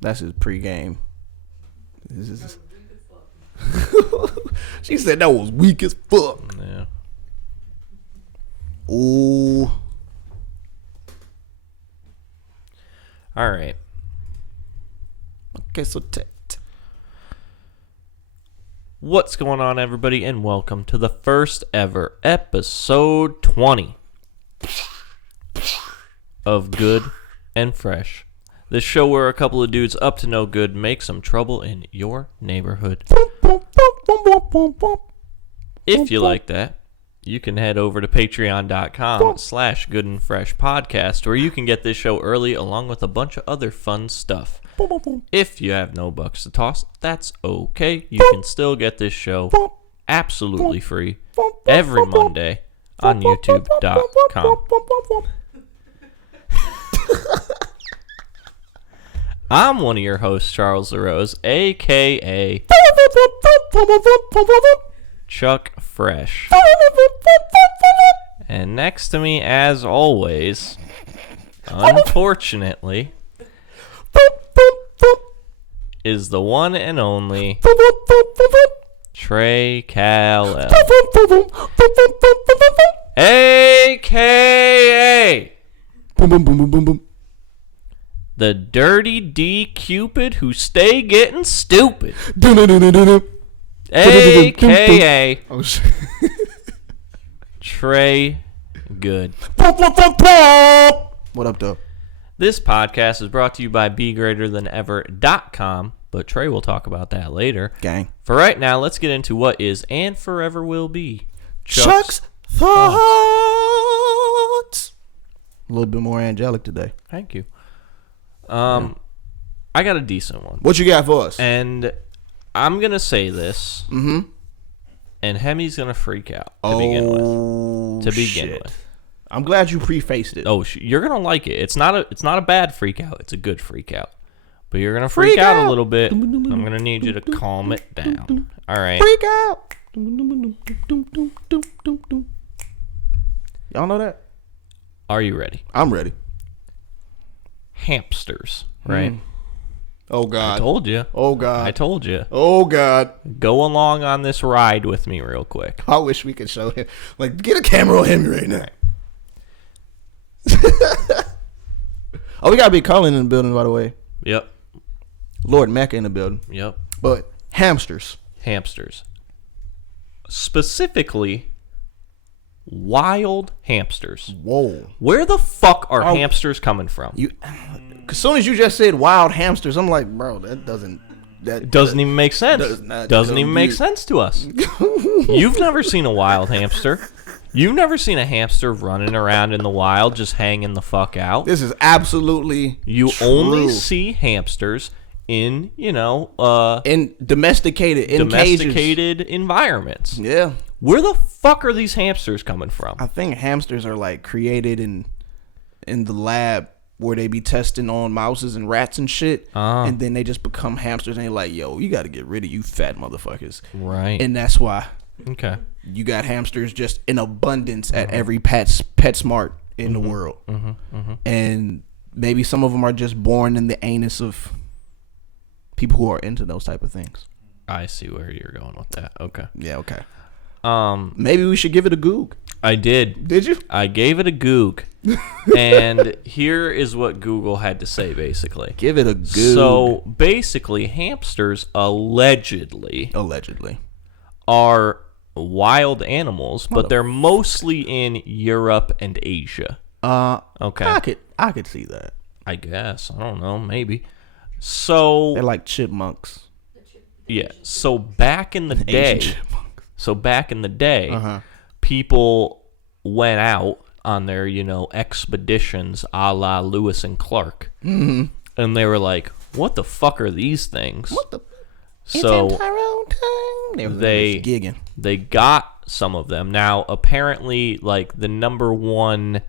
That's his pregame. She said that was weak as fuck. Yeah. Ooh. All right. Okay, so What's going on, everybody, and welcome to the first ever episode 20 of Good and Fresh. This show where a couple of dudes up to no good make some trouble in your neighborhood. If you like that, you can head over to patreon.com/goodandfreshpodcast, where you can get this show early along with a bunch of other fun stuff. If you have no bucks to toss, that's okay. You can still get this show absolutely free every Monday on youtube.com. I'm one of your hosts, Charles LaRose, a.k.a. Chuck Fresh. And next to me, as always, unfortunately, is the one and only Trey Cal-El, a.k.a. the Dirty D Cupid who stay getting stupid, a.k.a. Oh, shit. Trey Good. What up, though? This podcast is brought to you by BeGreaterThanEver.com, but Trey will talk about that later. Gang. For right now, let's get into what is and forever will be Chuck's thoughts. A little bit more angelic today. Thank you. I got a decent one. What you got for us? And I'm going to say this, and Hemi's going to freak out to begin with. I'm glad you prefaced it. Oh, you're going to like it. It's not a bad freak out. It's a good freak out. But you're going to freak out a little bit. I'm going to need you to calm it down. All right. Freak out. Y'all know that? Are you ready? I'm ready. Hamsters, right? Oh, God. I told you. Oh, God. I told you. Oh, God. Go along on this ride with me real quick. I wish we could show him. Like, get a camera on him right now. Oh, we got Big Colin in the building, by the way. Yep. Lord Mecca in the building. Yep. But hamsters. Specifically, wild hamsters. Whoa. Where the fuck are hamsters coming from? As soon as you just said wild hamsters, I'm like, bro, that doesn't even make sense. Doesn't even make sense to us. You've never seen a wild hamster. You've never seen a hamster running around in the wild just hanging the fuck out. This is absolutely You true. only see hamsters in, in domesticated cages. Environments. Yeah. Where the fuck are these hamsters coming from? I think hamsters are like created in the lab where they be testing on mouses and rats and shit. And then they just become hamsters and they're like, yo, you got to get rid of you fat motherfuckers. Right. And that's why Okay. you got hamsters just in abundance at every PetSmart in the world. And maybe some of them are just born in the anus of people who are into those type of things. I see where you're going with that. Okay. Yeah, okay. Maybe we should give it a goog. I did. Did you? I gave it a goog. And here is what Google had to say, basically. Give it a goog. So, basically, hamsters allegedly are wild animals, but they're mostly in Europe and Asia. Okay. I could see that. I guess. I don't know. Maybe. So they're like chipmunks. Yeah. So back in the day, people went out on their, expeditions a la Lewis and Clark. And they were like, what the fuck are these things? What the? So they got some of them. Now, apparently, like, the number one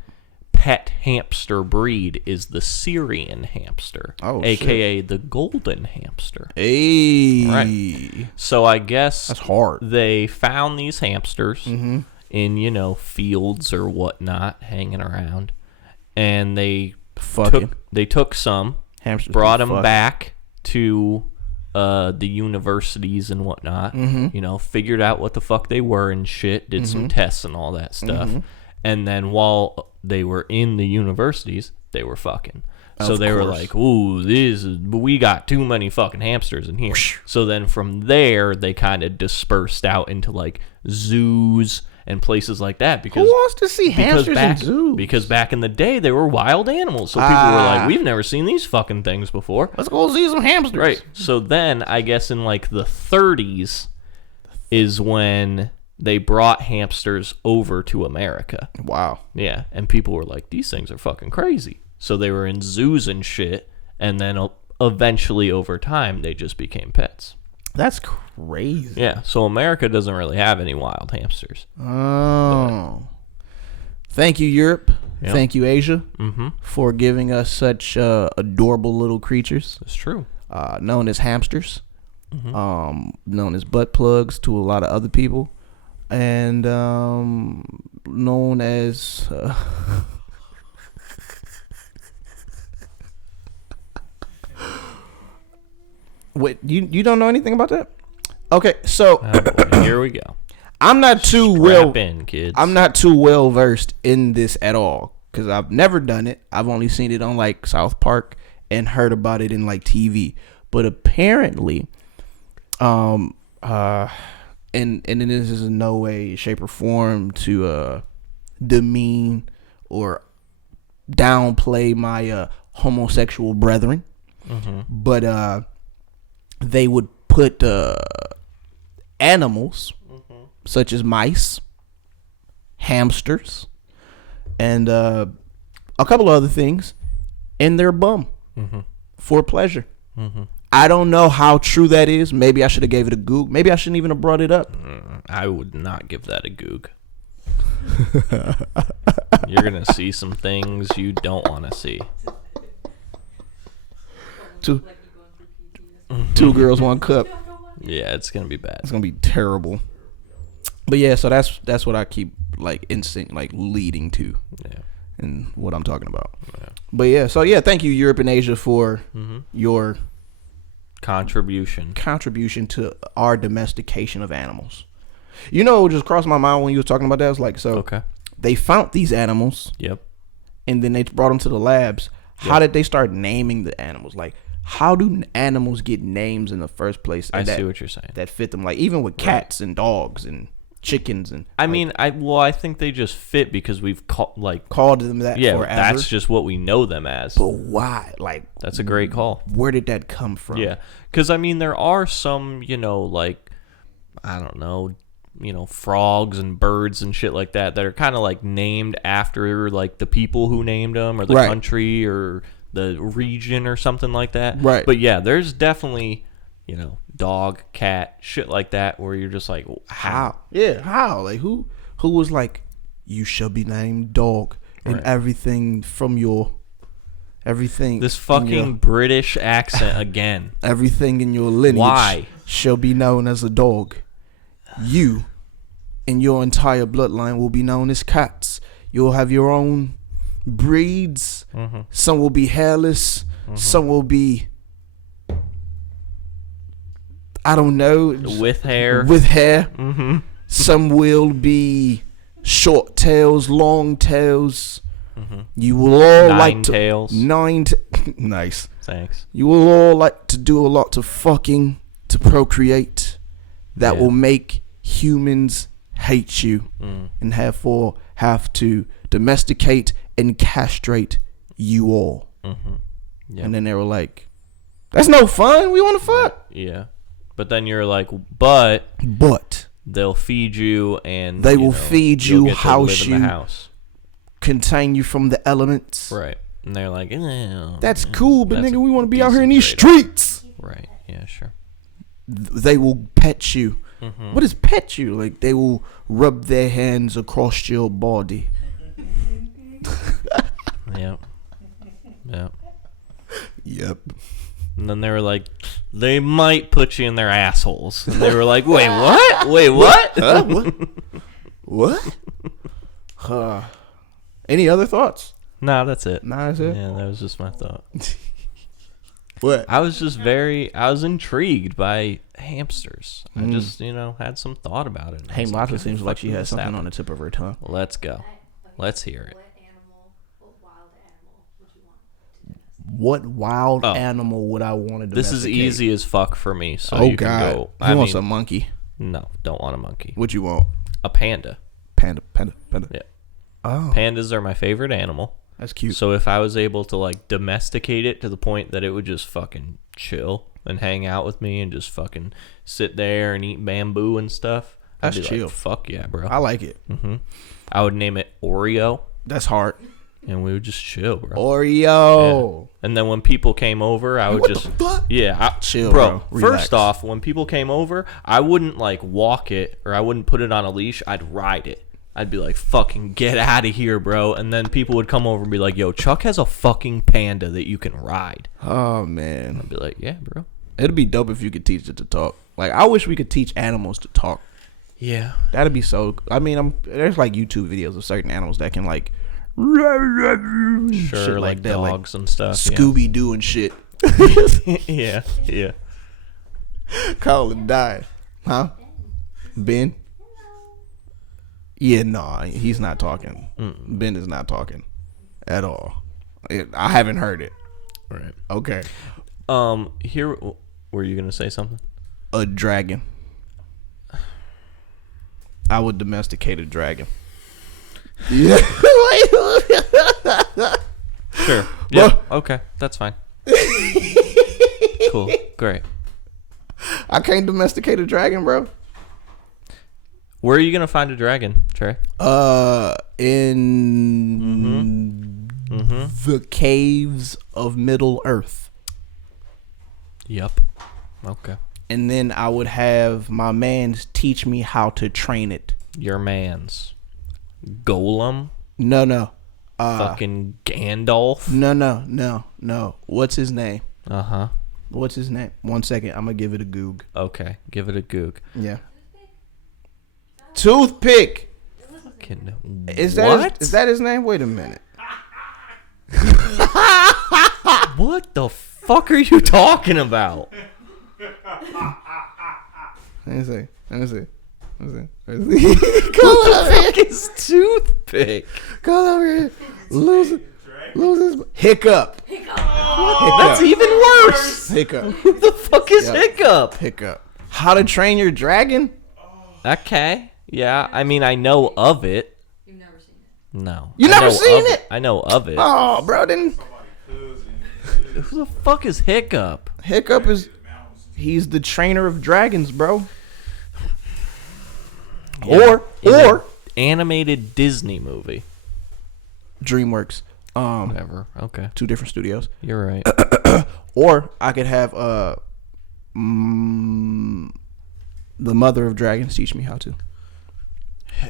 pet hamster breed is the Syrian hamster, a.k.a. the golden hamster. Hey. Right. So I guess that's hard. They found these hamsters in, fields or whatnot hanging around. and they Fucking. took some, Hamsters brought be them fucking. back to the universities and whatnot. You know, figured out what the fuck they were and shit. Did some tests and all that stuff. And then while they were in the universities, they were fucking. So they were like, ooh, we got too many fucking hamsters in here. So then from there, they kind of dispersed out into like zoos and places like that. Because who wants to see hamsters in zoos? Because back in the day, they were wild animals. So people were like, we've never seen these fucking things before. Let's go see some hamsters. Right. So then, I guess in like the 30s is when they brought hamsters over to America. Wow. Yeah. And people were like, these things are fucking crazy. So they were in zoos and shit, and then eventually over time they just became pets. That's crazy. Yeah, so America doesn't really have any wild hamsters. Oh. Thank you, Europe. Yep. Thank you, Asia, for giving us such adorable little creatures. It's true. Known as hamsters, known as butt plugs to a lot of other people, and known as... Wait, you don't know anything about that? Okay, so Here we go. I'm not too Strap in, kids. I'm not too well versed in this at all because I've never done it. I've only seen it on like South Park and heard about it in like TV. But apparently, and this is in no way, shape, or form to demean or downplay my homosexual brethren, but they would put animals such as mice, hamsters, and a couple of other things in their bum for pleasure. I don't know how true that is. Maybe I should have gave it a Goog. Maybe I shouldn't even have brought it up. I would not give that a Goog. You're going to see some things you don't want to see. Two girls, one cup. Yeah, it's going to be bad. It's going to be terrible. But yeah, so that's what I keep like instinct like leading to. Yeah. And what I'm talking about. Yeah. But yeah, so yeah, thank you Europe and Asia for your contribution to our domestication of animals. You know what just crossed my mind when you were talking about that? I was like, so okay. They found these animals. Yep. And then they brought them to the labs. How did they start naming the animals? Like, how do animals get names in the first place? I see what you're saying. That fit them. Like, even with cats and dogs and chickens and I think they just fit because we've called them that forever. That's just what we know them as. But why? Like, that's a great call. Where did that come from? Yeah, because there are some, like, I don't know, frogs and birds and shit like that are kind of like named after like the people who named them or the country or the region or something like that. Right. But yeah, there's definitely, dog, cat, shit like that where you're just like, how? Yeah, how? Like, who was like, you shall be named dog and everything from your, everything. This fucking British accent again. Everything in your lineage shall be known as a dog. You and your entire bloodline will be known as cats. You'll have your own breeds. Some will be hairless. Some will be, I don't know, with hair. Some will be short tails, long tails. You will all like to tails. Nice. Thanks. You will all like to do a lot of fucking to procreate. That will make humans hate you and therefore have to domesticate and castrate you all. Yep. And then they were like, that's no fun. We want to fuck. Yeah. But then you're like, but they'll feed you and they will feed you, house you, house. Contain you from the elements. Right. And they're like, that's cool, but nigga, we want to be out here in these streets. Right. Yeah, sure. They will pet you. What is pet you? Like, they will rub their hands across your body. Yep. And then they were like, they might put you in their assholes. And they were like, wait, what? Wait, what? What? Any other thoughts? Nah, that's it. Nah, that's it? Yeah, that was just my thought. What? I was intrigued by hamsters. I just, had some thought about it. Hey, Mata seems like she has something happened? on the tip of her tongue. Let's go. Let's hear it. What wild animal would I want to domesticate? This is easy as fuck for me. So Oh, you God. can go. You want some monkey? No, don't want a monkey. What you want? A panda. Panda. Yeah. Oh. Pandas are my favorite animal. That's cute. So if I was able to like domesticate it to the point that it would just fucking chill and hang out with me and just fucking sit there and eat bamboo and stuff, That's I'd be chill. like, fuck yeah, bro. I like it. I would name it Oreo, That's hard. and we would just chill, bro. Oreo. Yeah. And then when people came over, I would What just the fuck? bro. Chill, bro. Relax. First off, when people came over, I wouldn't like walk it or I wouldn't put it on a leash. I'd ride it. I'd be like, fucking get out of here, bro. And then people would come over and be like, yo, Chuck has a fucking panda that you can ride. Oh, man. I'd be like, yeah, bro. It'd be dope if you could teach it to talk. Like, I wish we could teach animals to talk. Yeah. That'd be so... I mean, there's like YouTube videos of certain animals that can like... Sure, shit like that, dogs and stuff. Scooby-Doo and shit. Yeah. Yeah. Call and die. Huh? Ben? Yeah, no, he's not talking. Ben is not talking at all. I haven't heard it. Right. Okay. Here, were you gonna say something? A dragon. I would domesticate a dragon. Yeah. Sure. Yeah. Okay, that's fine. Cool. Great. I can't domesticate a dragon, bro. Where are you gonna find a dragon, Trey? In the caves of Middle Earth. Yep. Okay. And then I would have my mans teach me how to train it. Your man's Golem. No. Fucking Gandalf. No. What's his name? What's his name? 1 second. I'm going to give it a goog. Okay. Give it a goog. Yeah. Toothpick. Fucking Is what? that his name? Wait a minute. What the fuck are you talking about? Let me see. What the fuck is toothpick? Come over here. Lose his hiccup. That's even worse. Hiccup. Who the fuck is Hiccup? Hiccup. How to Train Your Dragon? Okay. Yeah, I mean, I know of it. You've never seen it. No. You never seen it? I know of it. Oh, bro, then Who the fuck is Hiccup? Hiccup he's the trainer of dragons, bro. Yeah, Or animated Disney movie. DreamWorks. Whatever. Okay. 2 different studios. You're right. Or I could have the mother of dragons teach me how to.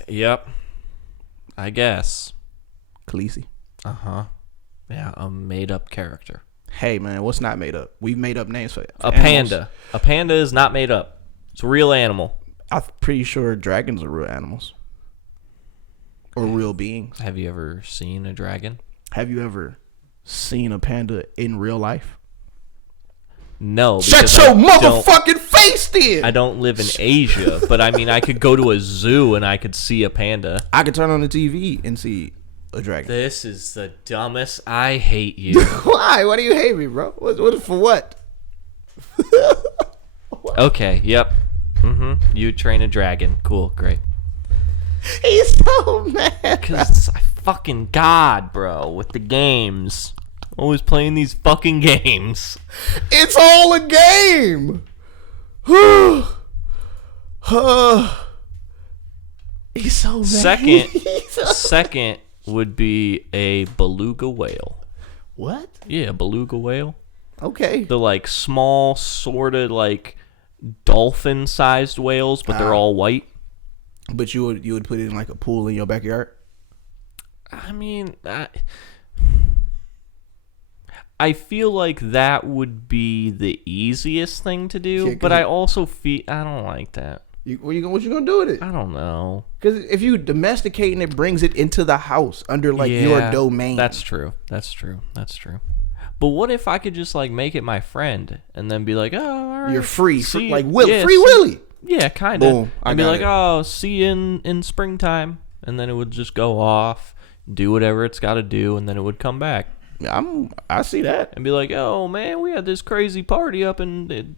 Yep. I guess. Khaleesi. Yeah, a made-up character. Hey, man, what's not made up? We've made up names for A animals. panda. A panda is not made up. It's a real animal. I'm pretty sure dragons are real animals. Or real beings. Have you ever seen a dragon? Have you ever seen a panda in real life? No. Shut because your I motherfucking face then! I don't live in Asia, but I mean, I could go to a zoo and I could see a panda. I could turn on the TV and see a dragon. This is the dumbest. I hate you. Why? Why do you hate me, bro? What for what? Okay, yep. You train a dragon. Cool, great. He's so mad. Because I fucking God, bro, with the games. Always playing these fucking games. It's all a game. He's so mad. Second would be a beluga whale. What? Yeah, a beluga whale. Okay. The like small, sort of like dolphin-sized whales, but they're all white. But you would put it in like a pool in your backyard? I mean, I feel like that would be the easiest thing to do, Yeah, 'cause but I also feel I don't like that. What you gonna do with it? I don't know. Because if you domesticate and it brings it into the house under like your domain. That's true. But what if I could just like make it my friend and then be like, oh, all right, you're free, free Willy. Yeah, kind of. Boom. I'd be like, oh, see you in springtime, and then it would just go off, do whatever it's got to do, and then it would come back. I see that. And be like, oh man, we had this crazy party up in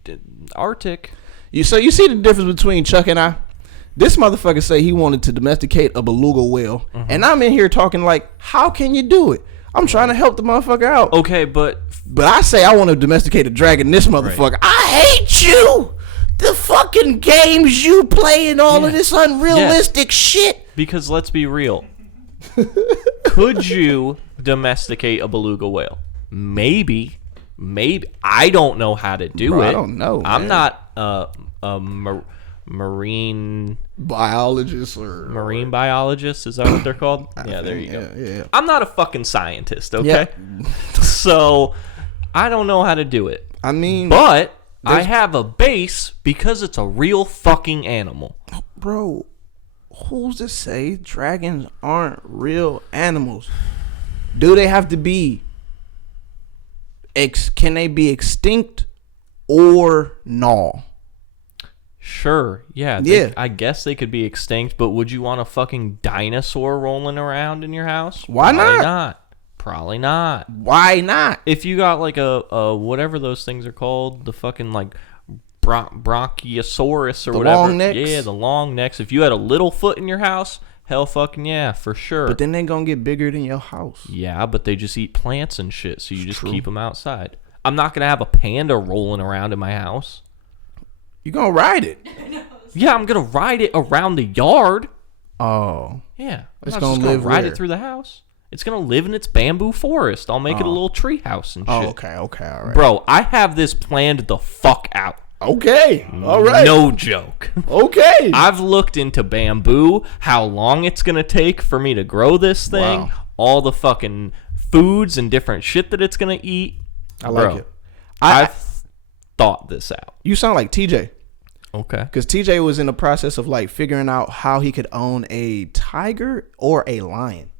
Arctic. So you see the difference between Chuck and I? This motherfucker say he wanted to domesticate a beluga whale, and I'm in here talking like, how can you do it? I'm trying to help the motherfucker out. Okay, but I say I want to domesticate a dragon. This motherfucker, right. I hate you. The fucking games you play and all of this unrealistic shit. Because let's be real. Could you domesticate a beluga whale? Maybe. I don't know how to do it. I don't know. I'm not a marine biologist or marine biologist. Is that what they're called? Yeah, there you go. Yeah. I'm not a fucking scientist, okay? Yeah. So I don't know how to do it. I mean, but I have a base because it's a real fucking animal. Bro, who's to say dragons aren't real animals? Do they have to be can they be extinct or no? Sure, yeah. I guess they could be extinct, but would you want a fucking dinosaur rolling around in your house? Why not? Probably not. Why not? If you got like a whatever those things are called, the fucking like Bronchiosaurus or the whatever. Long necks? Yeah, the long necks. If you had a little foot in your house, hell fucking yeah, for sure. But then they gonna get bigger than your house. Yeah, but they just eat plants and shit, so you just keep them outside. I'm not gonna have a panda rolling around in my house. You gonna ride it? Yeah, I'm gonna ride it around the yard. Oh. Yeah. It's I'm gonna just live ride where? it through the house. It's gonna live in its bamboo forest. I'll make it a little tree house and shit. Oh, okay, all right. Bro, I have this planned the fuck out. Okay, all right. No joke. Okay. I've looked into bamboo, how long it's gonna take for me to grow this thing, all the fucking foods and different shit that it's gonna eat. I like it. I've thought this out. You sound like TJ. Okay. Because TJ was in the process of like figuring out how he could own a tiger or a lion,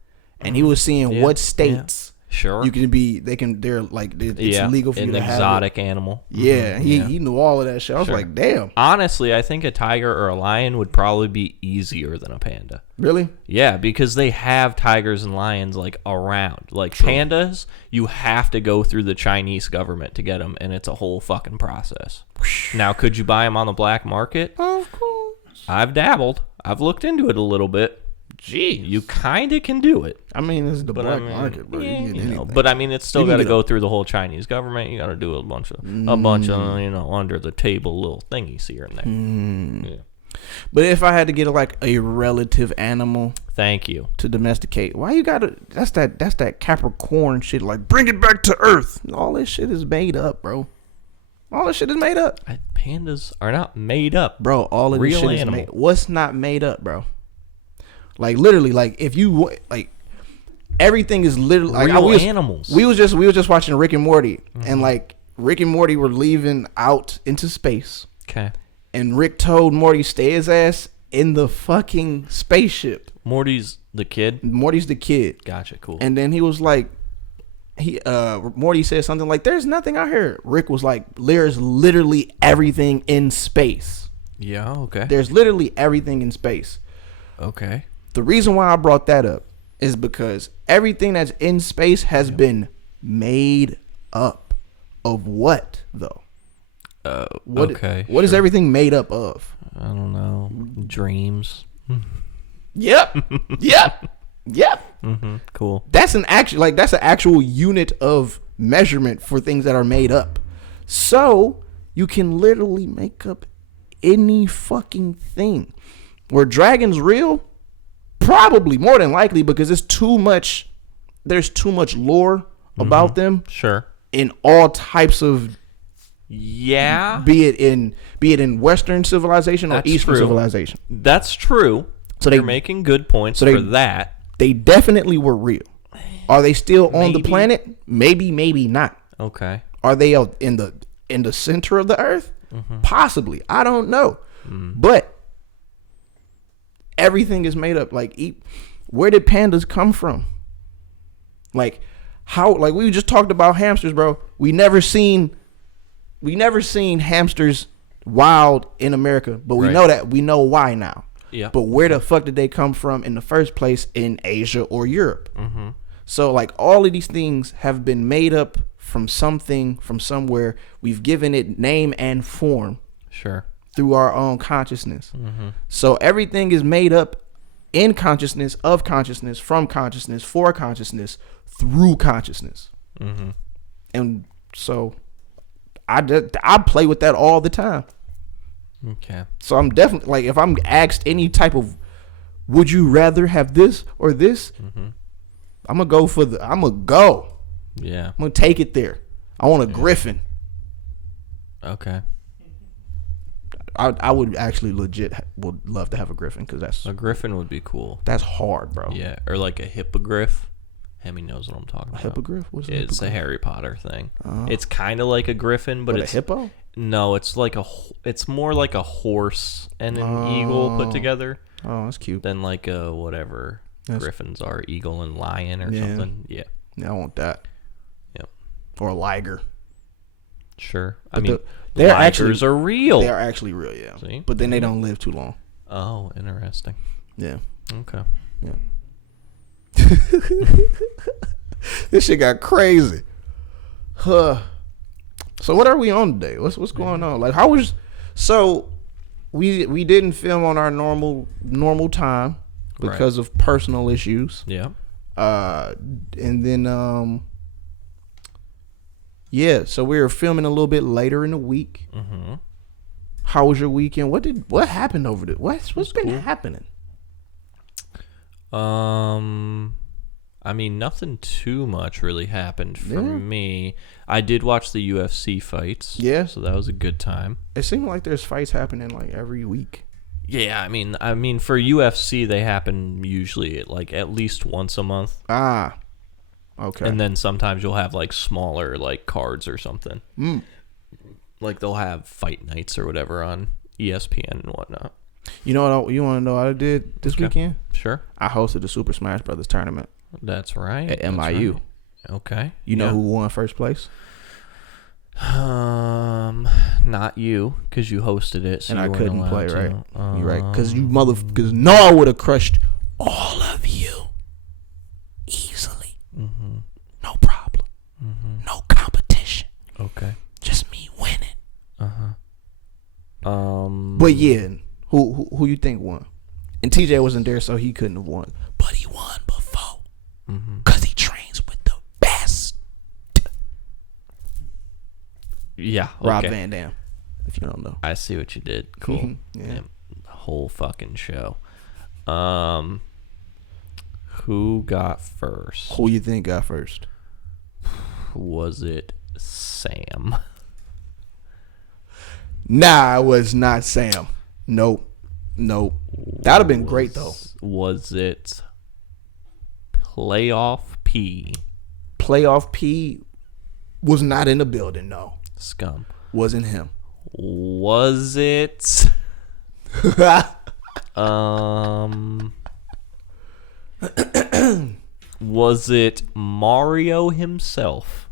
and he was seeing what states you can be. They're like it's legal for you to have an exotic animal. Yeah, he knew all of that shit. I was like, damn. Honestly, I think a tiger or a lion would probably be easier than a panda. Really? Yeah, because they have tigers and lions like around. Like pandas, you have to go through the Chinese government to get them, and it's a whole fucking process. Now, could you buy them on the black market? Of course. I've dabbled. I've looked into it a little bit. Gee, you kind of can do it. I mean, it's the black market, bro. Yeah, but I mean, it's still got to go through the whole Chinese government. You got to do a bunch of under the table little thingies here and there. Yeah. But if I had to get like a relative animal, thank you, to domesticate, why you gotta? That's that Capricorn shit. Like, bring it back to Earth. All this shit is made up, bro. All this shit is made up. Pandas are not made up, bro. All of this shit is made. What's not made up, bro? Like literally, like if you like, everything is literally like real animals. We was just watching Rick and Morty, and like Rick and Morty were leaving out into space. Okay. And Rick told Morty stay his ass in the fucking spaceship. Morty's the kid. Gotcha. Cool. And then he was like, Morty said something like, "There's nothing out here." Rick was like, "There's literally everything in space." Yeah. Okay. There's literally everything in space. Okay. The reason why I brought that up is because everything that's in space has been made up. Of what though? What is everything made up of? I don't know. Dreams. Yep. Cool. That's an actual unit of measurement for things that are made up. So you can literally make up any fucking thing. Were dragons real? Probably, more than likely, because there's too much lore about them. Sure. In all types of be it in Western civilization or Eastern civilization. That's true. So you're making good points for that. They definitely were real. Are they still on the planet? Maybe not. Okay. Are they in the center of the earth? Possibly. I don't know. But everything is made up. Like, where did pandas come from? Like, how? Like, we just talked about hamsters, bro. We never seen hamsters wild in America, but we know why now. Yeah. But where the fuck did they come from in the first place in Asia or Europe? Mm-hmm. So, like, all of these things have been made up from something, from somewhere. We've given it name and form. Sure. Through our own consciousness. Mm-hmm. So everything is made up in consciousness, of consciousness, from consciousness, for consciousness, through consciousness. Mm-hmm. And so I play with that all the time. Okay. So I'm definitely, like, if I'm asked any type of, would you rather have this or this? Mm-hmm. I'm gonna go. Yeah. I'm gonna take it there. I want a griffin. Okay. I would actually would love to have a griffin, because a griffin would be cool. That's hard, bro. Yeah, or like a hippogriff. Hemi knows what I'm talking about. Hippogriff? What's a hippogriff? It's a Harry Potter thing. It's kind of like a griffin, but it's a hippo. No, it's more like a horse and an eagle put together. Oh, that's cute. Than like a whatever griffins are, eagle and lion or something. Yeah. Yeah, I want that. Yep. Or a liger. Sure. But I mean, they're ligers are real. They are actually real, yeah. See? But then they don't live too long. Oh, interesting. Yeah. Okay. Yeah. This shit got crazy. Huh. So what are we on today? What's going on? Like, how was? So we didn't film on our normal time because of personal issues. Yeah. And then yeah. So we were filming a little bit later in the week. Mm-hmm. How was your weekend? What happened over there? What's been happening? I mean, nothing too much really happened for me. I did watch the UFC fights. Yeah. So that was a good time. It seemed like there's fights happening like every week. Yeah, I mean for UFC they happen usually at least once a month. Ah. Okay. And then sometimes you'll have like smaller like cards or something. Like they'll have fight nights or whatever on ESPN and whatnot. You know what? You want to know what I did this weekend? Sure. I hosted the Super Smash Brothers tournament. That's right. At MIU. Right. Okay. You know who won first place? Not you, because you hosted it, so and you I couldn't play, to. right? You're right, because because Noah would have crushed all of you easily. Mm-hmm. No problem. Mm-hmm. No competition. Okay. Just me winning. But yeah, who you think won? And TJ wasn't there, so he couldn't have won. But he won before, because he trains with the best. Yeah. Okay. Rob Van Dam, if you don't know. I see what you did. Cool. Yeah. Whole fucking show. Who got first? Who you think got first? Was it Sam? Nah, it was not Sam. Nope. That'd have been great though. Was it Playoff P? Playoff P was not in the building. No. Scum. Wasn't him. Was it? Was it Mario himself?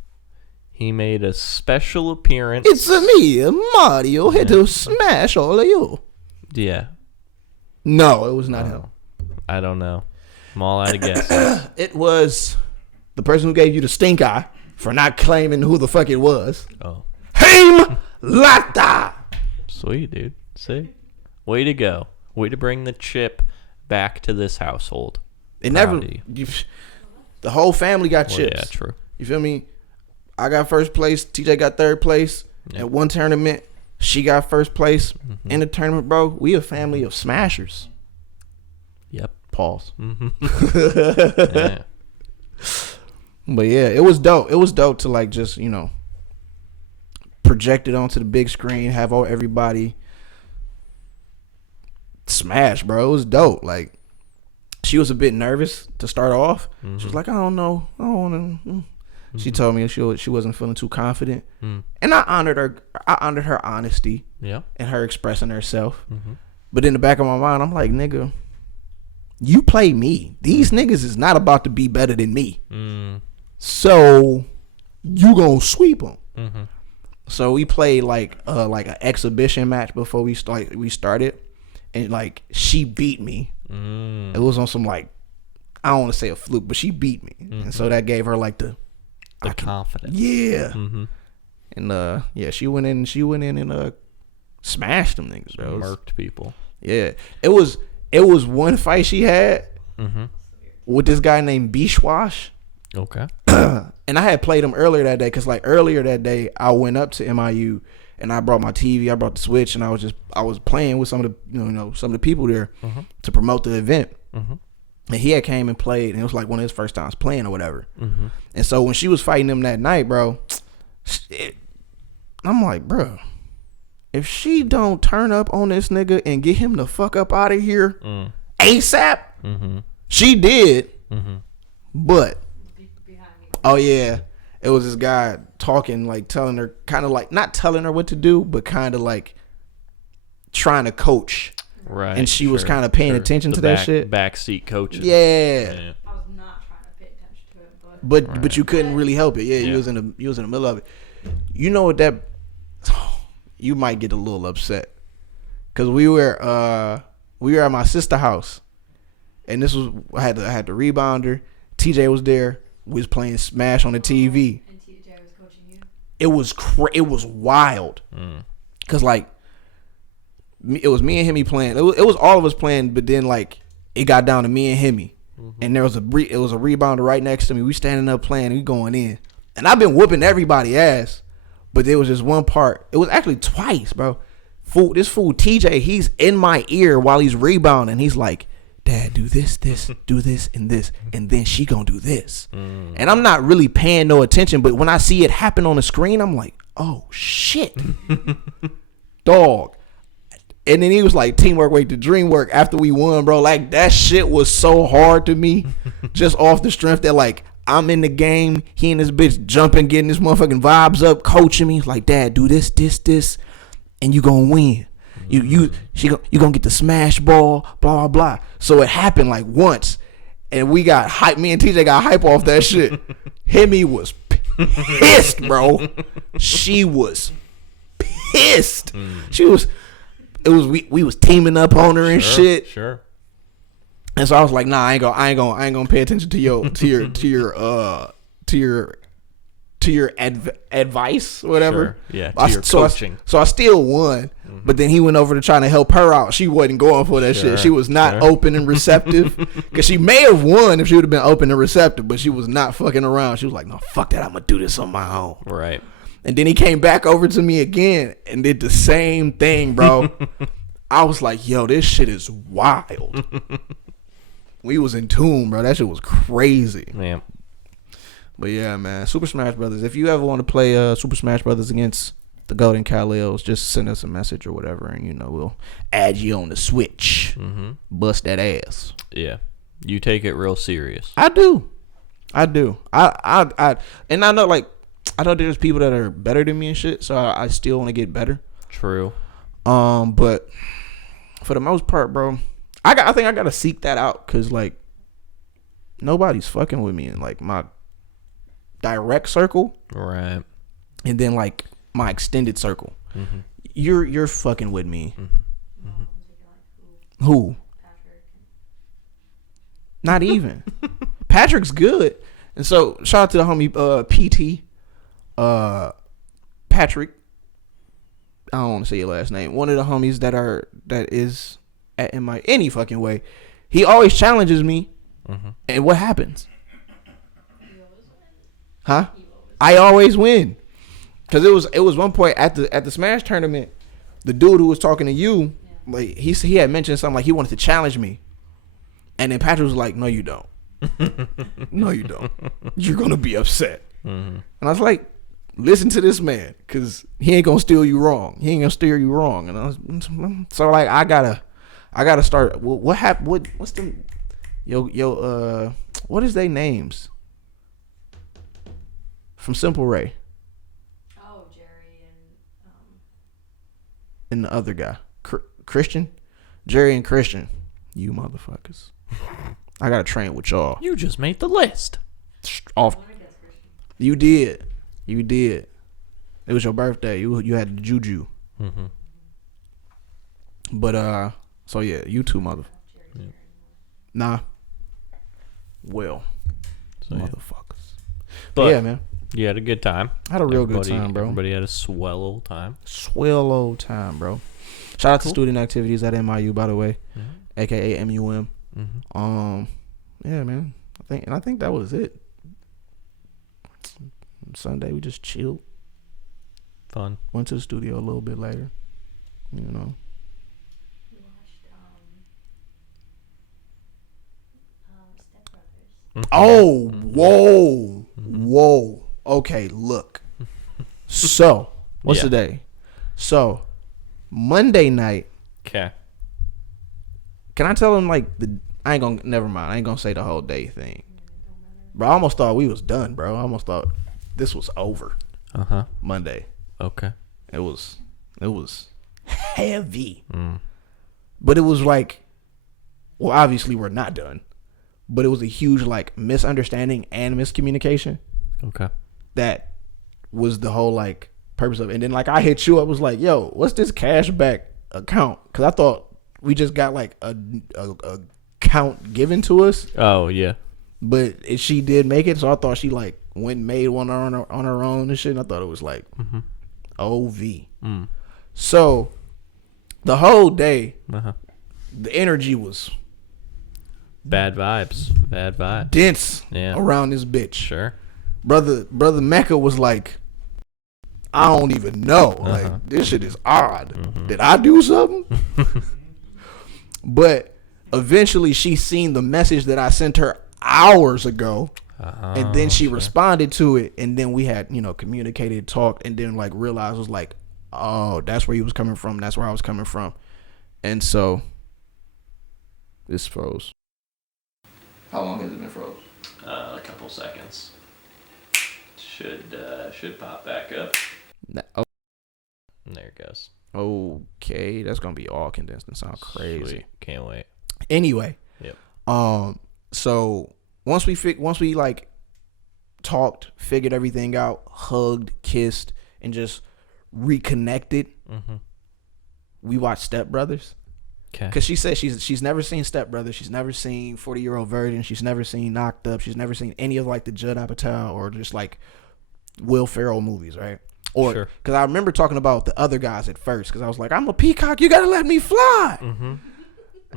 He made a special appearance. It's me, Mario, here to smash all of you. Yeah. No, it was not him. I don't know. I'm all out of guesses. It was the person who gave you the stink eye for not claiming who the fuck it was. Oh. Haim Lata. Sweet, dude. See? Way to go. Way to bring the chip back to this household. It never. The whole family got chips. Yeah, true. You feel me? I got first place. TJ got third place at one tournament. She got first place in the tournament, bro. We a family of smashers. Yep. Pause. Yeah. But yeah, it was dope. It was dope to like just, project it onto the big screen, have everybody smash, bro. It was dope. Like, she was a bit nervous to start off. She was like, I don't know. I don't want to. She told me she wasn't feeling too confident. And I honored her. I honored her honesty. Yeah. And her expressing herself. But in the back of my mind, I'm like, nigga, you play me. These niggas is not about to be better than me. So you gonna sweep them. So we played like an exhibition match before we started, and like she beat me. It was on some like, I don't want to say a fluke, but she beat me, and so that gave her like the confidence. Yeah. And she went in and smashed them niggas, bro. Murked people. Yeah. It was one fight she had with this guy named Bishwash. Okay. And I had played him earlier that day, because like earlier that day I went up to MIU and I brought my TV, I brought the Switch, and I was playing with some of the some of the people there to promote the event. And he had came and played, and it was like one of his first times playing or whatever. And so when she was fighting him that night, bro, I'm like, bro, if she don't turn up on this nigga and get him the fuck up out of here ASAP, she did. But oh yeah, it was this guy talking, like telling her, kind of like not telling her what to do, but kind of like trying to coach. Right. And she was kind of paying attention to that shit. Backseat coaching. Yeah. I was not trying to pay attention to it, but you couldn't really help it. Yeah, you was in the middle of it. You know what that? You might get a little upset, because we were at my sister's house, and this was I had the rebounder. TJ was there. We was playing Smash on the TV. And TJ was coaching you. It was wild, cause like it was me and Hemi playing. It was all of us playing, but then like it got down to me and Hemi, and there was a rebounder right next to me. We standing up playing, and we going in, and I've been whooping everybody ass, but there was just one part. It was actually twice, bro. This fool TJ, he's in my ear while he's rebounding. He's like, Dad, do this, do this, and then she gonna do this. And I'm not really paying no attention, but when I see it happen on the screen, I'm like, oh shit, dog. And then he was like, teamwork wait to dream work after we won, bro. Like that shit was so hard to me, just off the strength that like I'm in the game, he and this bitch jumping, getting this motherfucking vibes up, coaching me. He's like, Dad, do this, and you gonna win. You gonna get the smash ball, blah blah blah. So it happened like once, and we got hype. Me and TJ got hype off that shit. Hemi was pissed, bro. She was pissed. We was teaming up on her and shit. Sure. And so I was like, nah, I ain't gonna pay attention to your advice, whatever. Sure. Yeah, to your coaching. So I still won, but then he went over to trying to help her out. She wasn't going for that shit. She was not open and receptive, because she may have won if she would have been open and receptive, but she was not fucking around. She was like, no, fuck that, I'm gonna do this on my own. Right. And then he came back over to me again and did the same thing, bro. I was like, yo, this shit is wild. We was in tune, bro. That shit was crazy. Man. But yeah, man, Super Smash Brothers. If you ever want to play Super Smash Brothers against the Golden Khalils, just send us a message or whatever, and we'll add you on the Switch. Bust that ass. Yeah, you take it real serious. I do. And I know, like, I know there's people that are better than me and shit, so I still want to get better. True. But for the most part, bro, I think I gotta seek that out, because like nobody's fucking with me in like my direct circle, right? And then like my extended circle. You're fucking with me. Who? Not even. Patrick's good. And so shout out to the homie PT Patrick. I don't want to say your last name. One of the homies that is at MI any fucking way. He always challenges me. And what happens? Huh? I always win. Cause it was one point at the Smash tournament, the dude who was talking to you, like he had mentioned something like he wanted to challenge me, and then Patrick was like, "No, you don't. No, you don't. You're gonna be upset." And I was like, "Listen to this man, cause he ain't gonna steer you wrong. He ain't gonna steer you wrong." And I was so like, I gotta start. What happened? What's the what is their names from Simple Ray? And the other guy, Christian, Jerry and Christian. You motherfuckers. I gotta train with y'all. You just made the list. Off. You did. You did. It was your birthday. You had the juju. Mm-hmm. But so yeah, you too, mother. Yeah. Nah. Well, So, yeah. motherfuckers. But yeah, man. you had a good time. I had a real good time, bro. Everybody had a swell old time. Swell old time, bro. Shout out to student activities at MIU, by the way, aka MUM. Mm-hmm. Yeah, man. I think that was it. Sunday we just chilled. Fun. Went to the studio a little bit later. You know. We watched Step Brothers. Mm-hmm. Oh, whoa, Mm-hmm. whoa. Okay, look. So, what's Yeah. the day? So, Monday night. Okay. Can I tell him never mind. I ain't gonna say the whole day thing. Bro, I almost thought we was done, bro. I almost thought this was over. Uh-huh. Monday. Okay. It was heavy. Mm. But it was like, well, obviously we're not done. But it was a huge like misunderstanding and miscommunication. Okay. That was the whole like purpose of it. And then like I hit you up, was like, yo, what's this cashback account? Because I thought we just got like a count given to us. Oh, yeah. But she did make it, so I thought she like went and made one on her own and shit. And I thought it was like OV. Mm. So the whole day, Uh-huh. the energy was Bad vibes. Bad vibes. dense Yeah. around this bitch. Sure. Brother Mecca was like, I don't even know. Uh-huh. Like, this shit is odd. Did I do something? But eventually she seen the message that I sent her hours ago. And then she responded to it. And then we had, communicated, talked, and then like realized was like, oh, that's where he was coming from. That's where I was coming from. And so this froze. How long has it been froze? A couple seconds. Should pop back up. There it goes. Okay, that's gonna be all condensed and sound crazy. Sweet. Can't wait. Anyway, Yep. So once we like talked, figured everything out, hugged, kissed, and just reconnected, we watched Step Brothers. Okay. Because she said she's never seen Step Brothers, she's never seen 40-Year-Old Virgin, she's never seen Knocked Up, she's never seen any of like the Judd Apatow or just like Will Ferrell movies, right? Or Sure. because I remember talking about the other guys at first, because I was like, I'm a peacock, you gotta let me fly.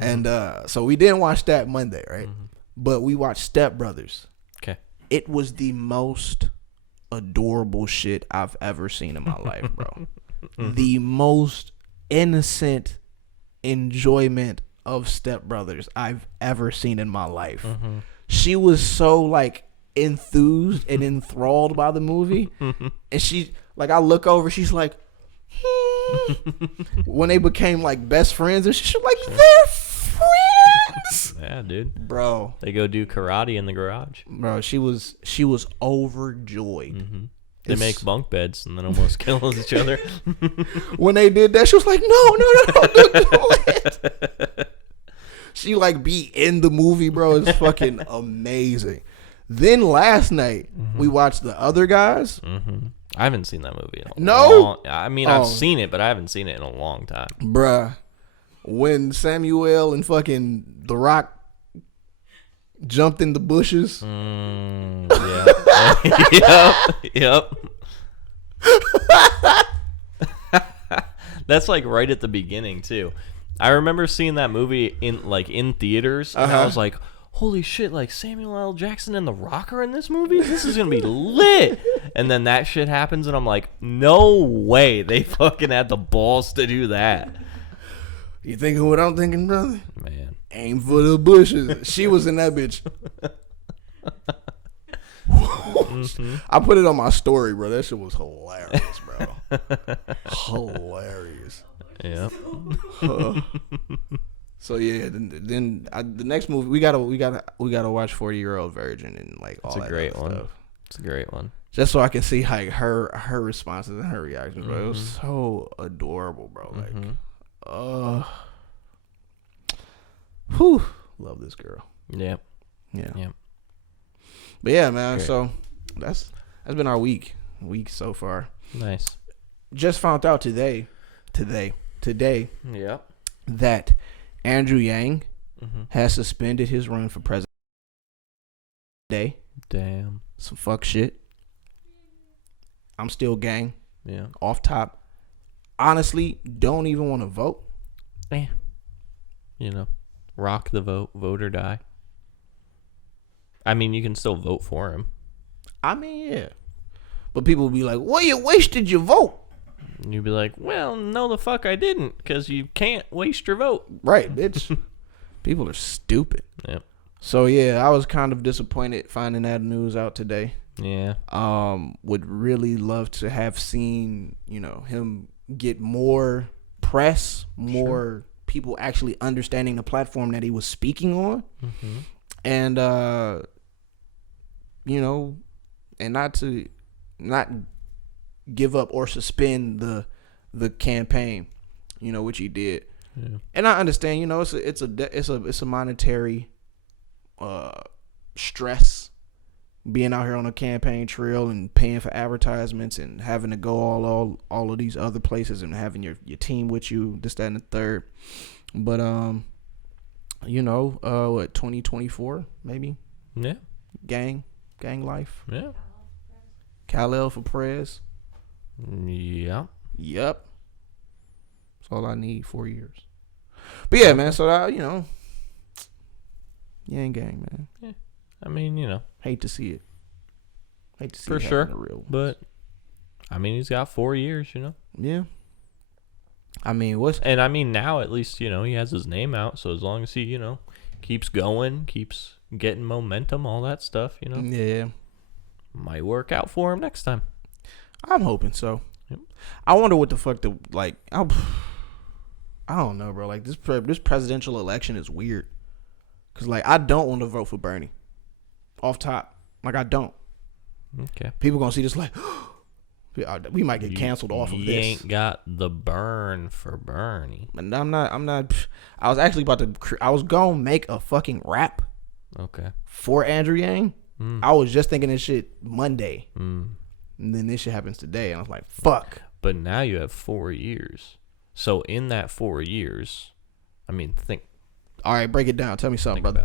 And so we didn't watch that Monday, right? But we watched Step Brothers. Okay. It was the most adorable shit I've ever seen in my life, bro. The most innocent enjoyment of Step Brothers I've ever seen in my life. She was so like enthused and enthralled by the movie, and she like, I look over, she's like, when they became like best friends, and she's like, they're friends. Yeah, dude. Bro, They go do karate in the garage. bro, she was overjoyed. They make bunk beds and then almost kill each other. When they did that, she was like, no, don't do it. She like be in the movie, bro. It's fucking amazing. Then last night we watched The Other Guys. I haven't seen that movie in a No? long, I mean, I've seen it, but I haven't seen it in a long time. Bruh, when Samuel and fucking The Rock jumped in the bushes. Yeah. Yep. That's like right at the beginning too. I remember seeing that movie in theaters, and I was like, holy shit, like Samuel L. Jackson and The Rock are in this movie? This is gonna be lit. And then that shit happens, and I'm like, no way they fucking had the balls to do that. You thinking what I'm thinking, brother? Man. Aim for the bushes. She was in that bitch. I put it on my story, bro. That shit was hilarious, bro. Hilarious. Yeah. So yeah, then the next movie we gotta watch 40-Year-Old Virgin and like all It's a that great other one. stuff. It's a great one. Just so I can see like her responses and her reactions, bro. It was so adorable, bro. Like, Whew, love this girl. Yep. Yeah. Yep. But yeah, man. Great. So that's been our week so far. Nice. Just found out today Yep. that Andrew Yang Mm-hmm. has suspended his run for president today. Damn. Some fuck shit. I'm still gang. Yeah. Off top. Honestly, don't even want to vote. You know, rock the vote, vote or die. I mean, you can still vote for him. I mean, yeah. But people will be like, well, you wasted your vote. And you'd be like, well, no, the fuck I didn't, because you can't waste your vote. Right, bitch. People are stupid. Yep. So, yeah, I was kind of disappointed finding that news out today. Yeah. Would really love to have seen, him get more press, more people actually understanding the platform that he was speaking on. Mm-hmm. And, and not give up or suspend the campaign, which he did. Yeah. And I understand, it's a monetary stress being out here on a campaign trail and paying for advertisements and having to go all of these other places and having your team with you, this, that, and the third. But 2024 maybe. Yeah. Gang life. Yeah. Kal-El for prez. Yeah. Yep. That's all I need. 4 years. But yeah, man. So that, Yang gang, man. Yeah. I mean, Hate to see it. Hate to see for it sure. happen to real ones. But I mean, he's got 4 years, Yeah. I mean, And I mean, now at least, he has his name out. So as long as he, keeps going, keeps getting momentum, all that stuff, Yeah. might work out for him next time. I'm hoping so. Yep. I wonder what the fuck I don't know, bro. Like this presidential election is weird. Cause I don't want to vote for Bernie. Off top, I don't. Okay. People gonna see this we might get canceled off of You this. ain't got the burn for Bernie. And I'm not. I was actually about to. I was gonna make a fucking rap Okay. for Andrew Yang. I was just thinking this shit Monday, and then this shit happens today, and I was like, fuck. But now you have 4 years. So in that 4 years, I mean, think All right, break it down. Tell me something, brother.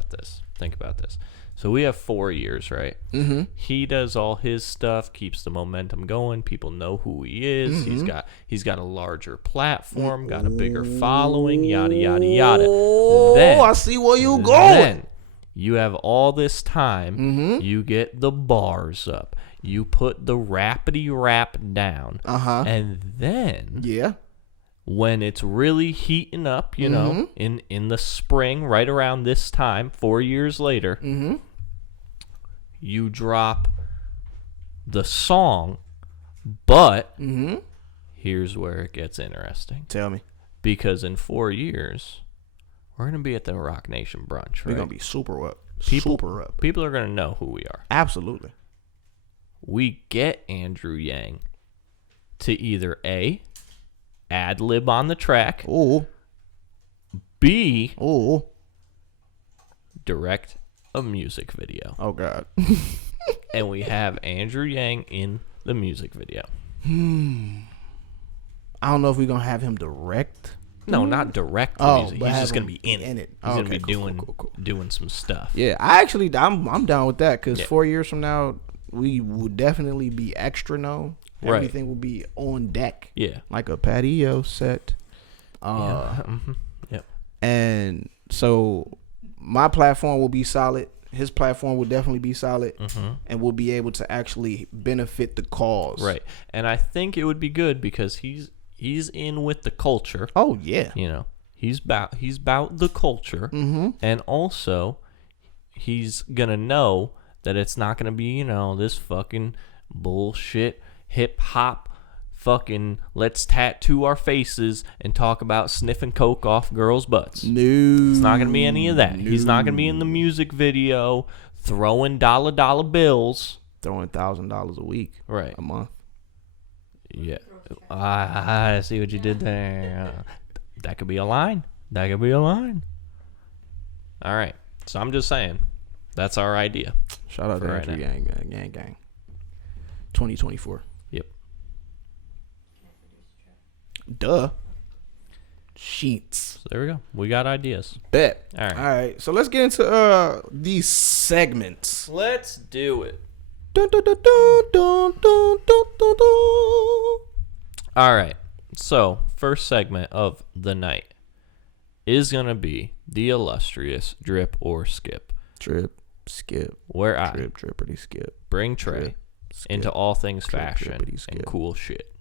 Think about this. So we have 4 years, right? Mm-hmm. He does all his stuff, keeps the momentum going. People know who he is. Mm-hmm. He's got a larger platform, got a bigger following, yada yada yada. Oh, Then, I see where you going. Then you have all this time. Mm-hmm. You get the bars up. You put the rapidy rap down. Uh-huh. And then Yeah. when it's really heating up, in the spring, right around this time, 4 years later, you drop the song, but here's where it gets interesting. Tell me. Because in 4 years, we're going to be at the Rock Nation brunch, right? We're going to be super up. People are going to know who we are. Absolutely. We get Andrew Yang to either A, ad-lib on the track, Oh. B, Oh. direct a music video. Oh, God. And we have Andrew Yang in the music video. I don't know if we're going to have him direct. No, not direct the Oh, music. but He's have just going him to be in in it. it. He's Oh, going to okay, be cool. doing some stuff. Yeah, I'm down with that because 4 years from now, we will definitely be extra known. Right. Everything will be on deck. Yeah. Like a patio set. Yep. And so my platform will be solid. His platform will definitely be solid. And we'll be able to actually benefit the cause. Right. And I think it would be good because he's in with the culture. Oh, yeah. He's about the culture. And also he's going to know that it's not going to be, this fucking bullshit hip hop fucking let's tattoo our faces and talk about sniffing coke off girls' butts. No. It's not going to be any of that. He's not going to be in the music video throwing dollar bills. Throwing $1,000 a week. Right. A month. Yeah. I see what you did there. That could be a line. All right. So I'm just saying, that's our idea. Shout out For to right Entry now. Gang. 2024. Yep. Duh. Sheets. So there we go. We got ideas. Bet. All right. All right. So let's get into these segments. Let's do it. Dun, dun, dun, dun, dun, dun, dun, dun, dun. All right. So, first segment of the night is going to be the illustrious Drip or Skip, Drip, skip, where I drip, drippity, skip. bring Trey Drip, skip. into all things Drip, fashion drippity, and skip. cool shit.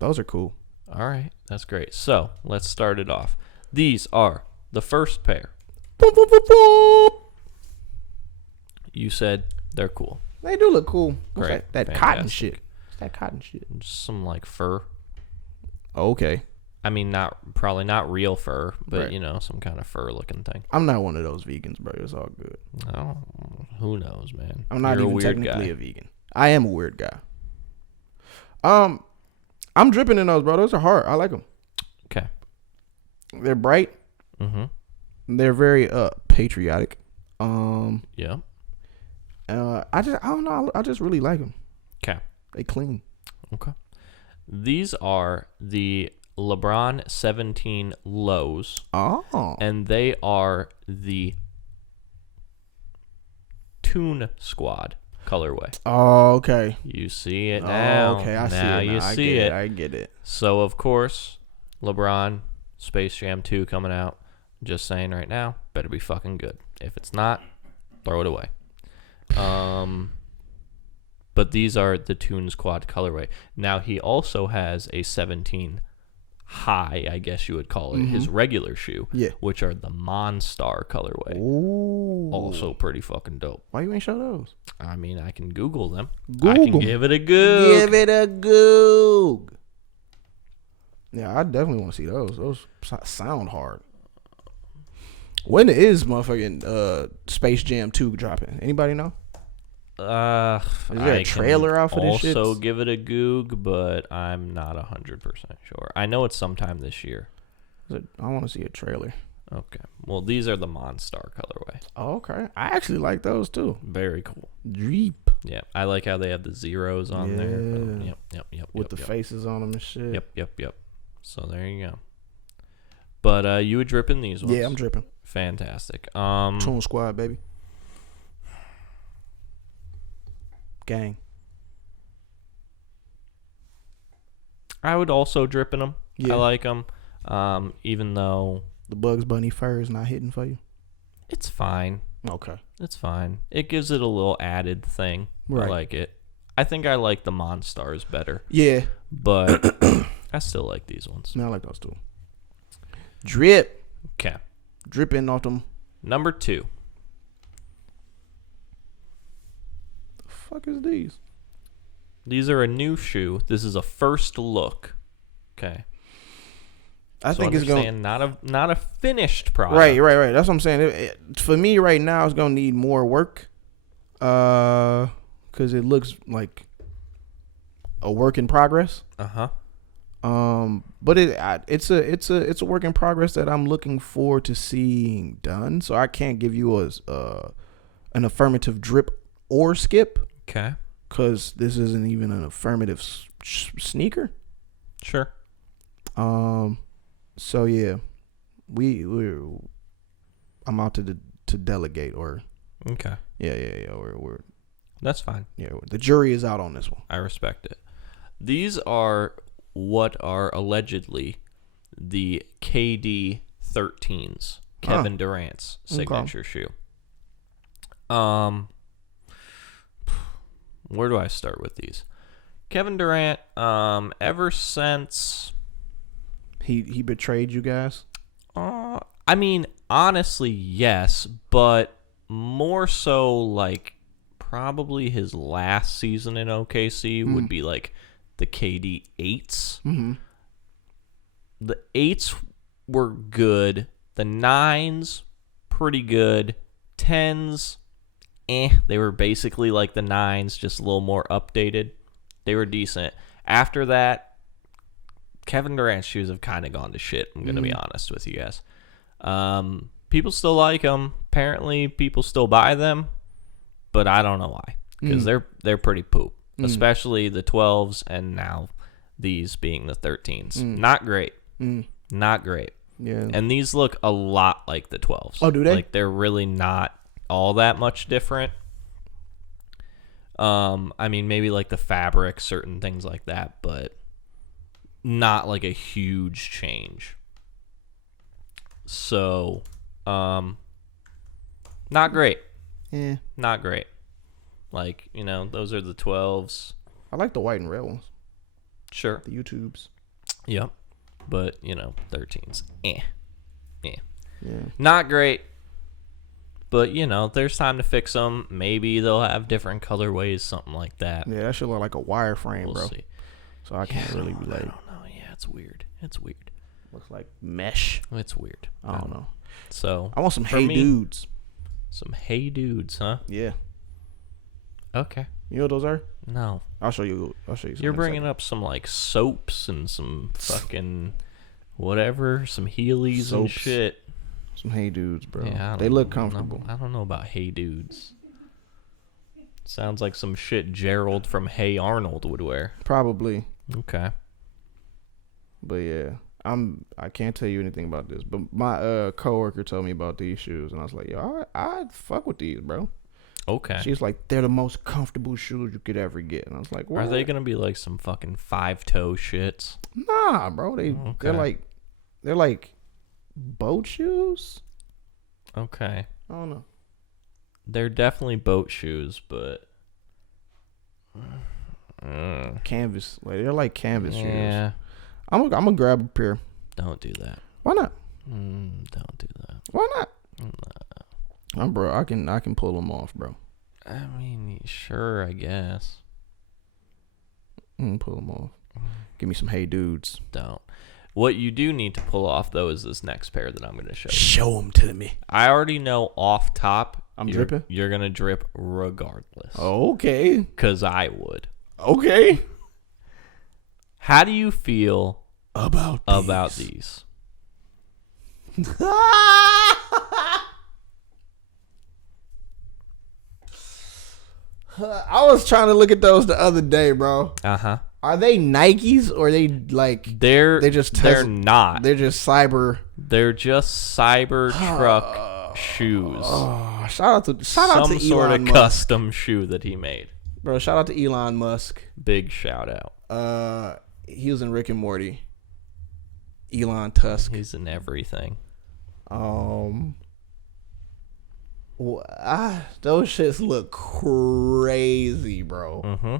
Those are cool. All right. That's great. So, let's start it off. These are the first pair. Boom, boom, boom, boom. You said they're cool. They do look cool. What's Great. that cotton Fantastic. shit. It's that cotton shit. Just some like fur. Okay. I mean, probably not real fur, but Right. you know, some kind of fur looking thing. I'm not one of those vegans, bro. It's all good. Oh, who knows, man? I'm not You're even a weird technically guy. a vegan. I am a weird guy. I'm dripping in those, bro. Those are hard. I like them. Okay. They're bright. Mm-hmm. They're very patriotic. Yeah. I don't know. I just really like them. Okay. They clean. Okay. These are the LeBron 17 lows, Oh. and they are the Toon Squad colorway. Oh, okay. You see it now. Oh, okay. I see now it. you Now. see it. I get it. So, of course, LeBron, Space Jam 2 coming out. Just saying right now, better be fucking good. If it's not, throw it away. But these are the Toon Squad colorway. Now, he also has a 17 high, I guess you would call it, his regular shoe, Yeah. which are the Monstar colorway. Ooh. Also pretty fucking dope. Why you ain't show those? I mean, I can Google them. I Google can 'em. give it a go. Give it a goog. Yeah, I definitely want to see those. Those sound hard. When is motherfucking Space Jam 2 dropping? Anybody know? Is there a I trailer can out for this shit? Also give it a goog, but I'm not 100% sure. I know it's sometime this year. I want to see a trailer. Okay. Well, these are the Monstar colorway. Oh, okay. I actually like those too. Very cool. Dreep. Yeah, I like how they have the zeros on there. Yeah. Yep. With the faces on them and shit. Yep. So there you go. But you would drip in these ones. Yeah, I'm dripping. Fantastic. Toon Squad, baby. Gang. I would also drip in them. Yeah. I like them. Even though The Bugs Bunny fur is not hitting for you? it's fine. Okay. It's fine. It gives it a little added thing. Right. I like it. I think I like the Monstars better, Yeah. but I still like these ones. No, I like those too. Drip. Okay. Dripping off them. Number 2. The fuck is these? These are a new shoe. This is a first look. Okay. I think it's going to... not a finished product. Right. That's what I'm saying. For me right now, it's gonna need more work, because it looks like a work in progress. Uh-huh. But it's a work in progress that I'm looking forward to seeing done. So I can't give you an affirmative drip or skip, Okay. because this isn't even an affirmative sneaker. Sure. So yeah, I'm out to delegate or Okay. yeah. We're That's fine. yeah. The jury is out on this one. I respect it. These are what are allegedly the KD 13s, Kevin Durant's signature shoe. Where do I start with these? Kevin Durant, ever since He betrayed you guys. I mean, honestly, yes, but more so like probably his last season in OKC would be like the KD 8s. Mm-hmm. The 8s were good. The 9s, pretty good. 10s, they were basically like the 9s, just a little more updated. They were decent. After that, Kevin Durant's shoes have kind of gone to shit. I'm going to be honest with you guys. People still like them. Apparently, people still buy them, but I don't know why. Because they're pretty poop, especially the 12s and now these being the 13s. Not great. Not great. Yeah. And these look a lot like the 12s. Oh, do they? Like they're really not all that much different. I mean, maybe like the fabric, certain things like that, but not like a huge change. So, not great. Yeah. Not great. Like, you know, those are the 12s. I like the white and red ones. Sure. The YouTubes. Yep. But, you know, 13s. Yeah. Yeah. Not great. But, you know, there's time to fix them. Maybe they'll have different colorways, something like that. Yeah, that should look like a wireframe, We'll bro. see. So I can't really be I like. don't know. Yeah, it's weird. It's weird. Looks like mesh. It's weird. I don't know. So, I want some for Hey me- Dudes. some Hey Dudes, huh? Yeah. Okay. You know what those are? No. I'll show you. Some You're in a bringing second. up some, like, soaps and some fucking whatever, some Heelys and Soaps. shit. Some Hey Dudes, bro. Yeah, I They don't look know. comfortable. I don't know about Hey Dudes. Sounds like some shit Gerald from Hey Arnold would wear. Probably. Okay. But yeah. I can't tell you anything about this, but my coworker told me about these shoes, and I was like, yo, I'd fuck with these, bro. Okay. She's like, they're the most comfortable shoes you could ever get, and I was like, Are they "What?" gonna be like some fucking 5-toe shits? Nah, bro. Okay. They're like boat shoes. Okay. I don't know. They're definitely boat shoes, but Canvas, like they're like canvas shoes. yeah. I'm gonna grab a pair. Don't do that. Why not? Don't do that. Why not? Bro, I can pull them off, bro. I mean, sure, I guess. Pull them off. Give me some Hey Dudes. Don't. What you do need to pull off, though, is this next pair that I'm going to show you. Show them to me. I already know off top. I'm dripping? You're going to drip regardless. Okay. Because I would. Okay. How do you feel About these? I was trying to look at those the other day, bro. Uh-huh. Are they Nikes or are they like They're they're not. they're just cyber? They're just Cybertruck shoes. Oh, shout out to Some sort Elon of Musk. custom shoe that he made. Bro, shout out to Elon Musk. Big shout out. He was in Rick and Morty. Elon Tusk. He's in everything. Those shits look crazy, bro. Mm-hmm.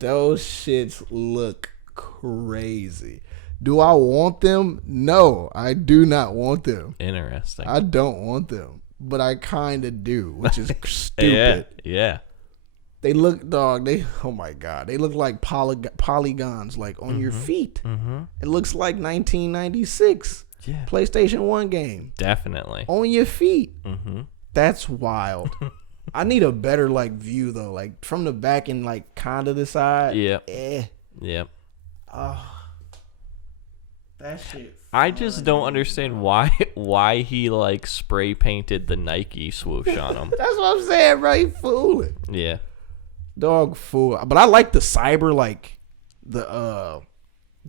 Those shits look crazy. Do I want them? No, I do not want them. Interesting. I don't want them, but I kind of do, which is stupid. Yeah. They look, dog. Oh my god, they look like polygons, like on your feet. Mm-hmm. It looks like 1996 Yeah. PlayStation 1 game Definitely. on your feet. Mm-hmm. That's wild. I need a better like view though, like from the back and like kind of the side. Yep. Eh. Yep. That shit. I just don't understand why he like spray painted the Nike swoosh on him. That's what I'm saying, bro. He fooling. Yeah. Dog fool. But I like the cyber, like the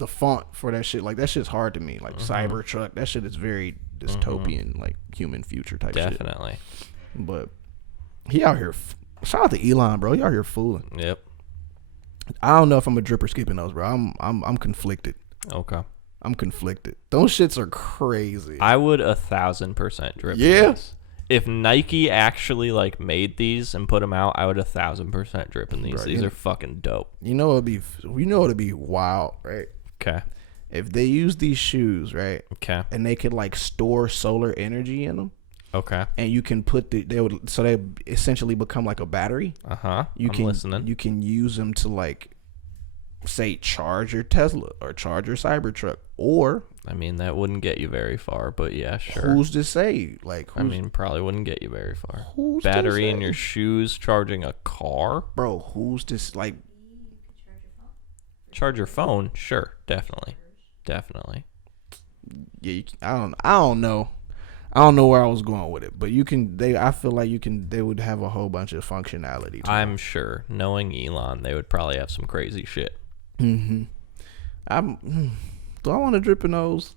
font for that shit. Like that shit's hard to me. Like Cybertruck. That shit is very dystopian, like human future type shit. Definitely. But he out here. Shout out to Elon, bro. He out here fooling. Yep. I don't know if I'm a dripper skipping those, bro. I'm conflicted. Okay. I'm conflicted. Those shits are crazy. I would 1,000% drip. Yeah? These. If Nike actually like made these and put them out, I would 1,000% drip in these. Bro, These are fucking dope. it'd be wild, right? Okay. If they use these shoes, right, Okay. and they could like store solar energy in them, Okay. and you can put they essentially become like a battery. I'm can listening. You can use them to like say charge your Tesla or charge your Cybertruck, or I mean, that wouldn't get you very far, but yeah, sure. who's to say? Like, I mean, probably wouldn't get you very far. who's to Battery in say? your shoes charging a car? Bro, who's this? Like, Charge your phone? Sure, definitely. Definitely. yeah, I don't know. I don't know where I was going with it, but I feel like they would have a whole bunch of functionality. I'm sure, knowing Elon, they would probably have some crazy shit. Mm-hmm. Do I want to drip in those?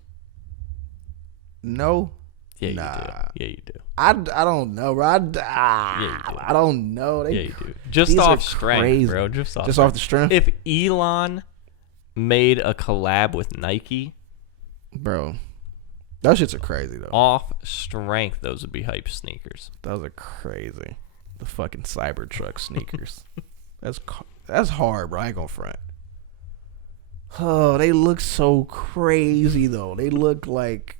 No. Yeah, Nah. you do. Yeah, you do. I don't know, bro. Yeah, you do. I don't know. Yeah, you do. Just off strength, crazy. bro. Just off the strength. If Elon made a collab with Nike, bro, those shits are crazy though. Off strength, those would be hype sneakers. Those are crazy. The fucking Cybertruck sneakers. That's hard, bro. I ain't gonna front. Oh, they look so crazy though. They look like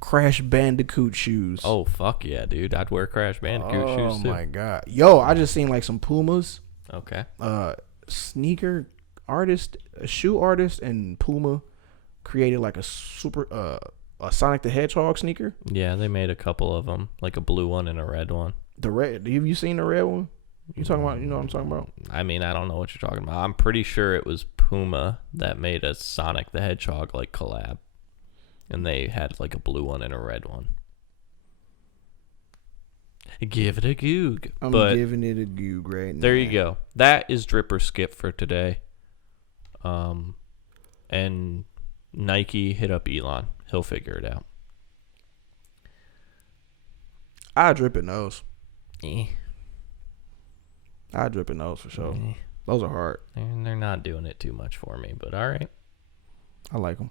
Crash Bandicoot shoes. Oh fuck yeah, dude! I'd wear Crash Bandicoot shoes too. Oh my god, yo! I just seen like some Pumas. Okay. Sneaker artist, a shoe artist, and Puma created like a Sonic the Hedgehog sneaker. Yeah, they made a couple of them, like a blue one and a red one. The red. Have you seen the red one? You talking about? You know what I'm talking about? I mean, I don't know what you're talking about. I'm pretty sure it was Puma that made a Sonic the Hedgehog like collab. And they had like a blue one and a red one. Give it a goog. I'm giving it a goog right now. There you go. That is drip or skip for today. And Nike, hit up Elon. He'll figure it out. I drip in those. Eh. I drip in those for sure. Eh. Those are hard. And they're not doing it too much for me, but all right. I like them.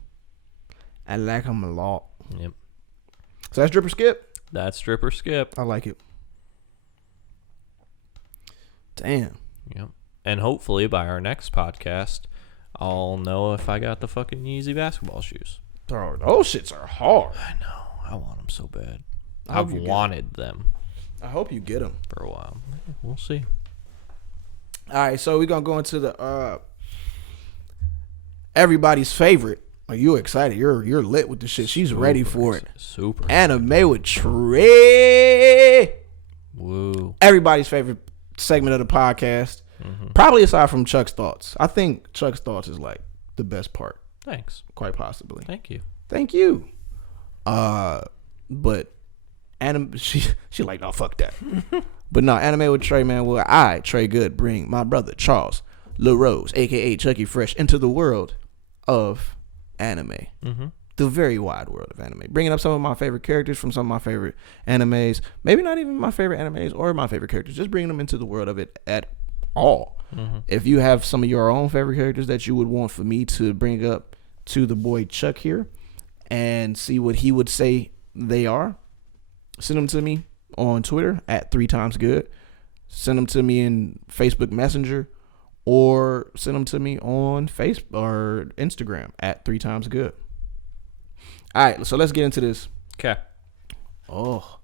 I like them a lot. Yep. So that's drip or skip? That's drip or skip. I like it. Damn. Yep. And hopefully by our next podcast, I'll know if I got the fucking Yeezy basketball shoes. Bro, those shits are hard. I know. I want them so bad. I hope I've you get wanted them I hope you get them. for a while. We'll see. All right, so we're going to go into the everybody's favorite. Are you excited? You're lit with the shit. She's ready for it. Super. Anime with Trey. Woo. Everybody's favorite segment of the podcast. Probably aside from Chuck's Thoughts. I think Chuck's Thoughts is like the best part. Thanks. Quite possibly. Thank you. Thank you. But she like, no, fuck that. But no, Anime with Trey, man, where I, Trey Good, bring my brother Charles LaRose, aka Chuckie Fresh, into the world of anime. The very wide world of anime. Bringing up some of my favorite characters from some of my favorite animes. Maybe not even my favorite animes or my favorite characters. Just bringing them into the world of it at all. If you have some of your own favorite characters that you would want for me to bring up to the boy Chuck here and see what he would say they are, send them to me on Twitter at 3timesgood. Send them to me in Facebook Messenger, or send them to me on Facebook or Instagram at 3timesgood. All right, so let's get into this. Okay. Oh.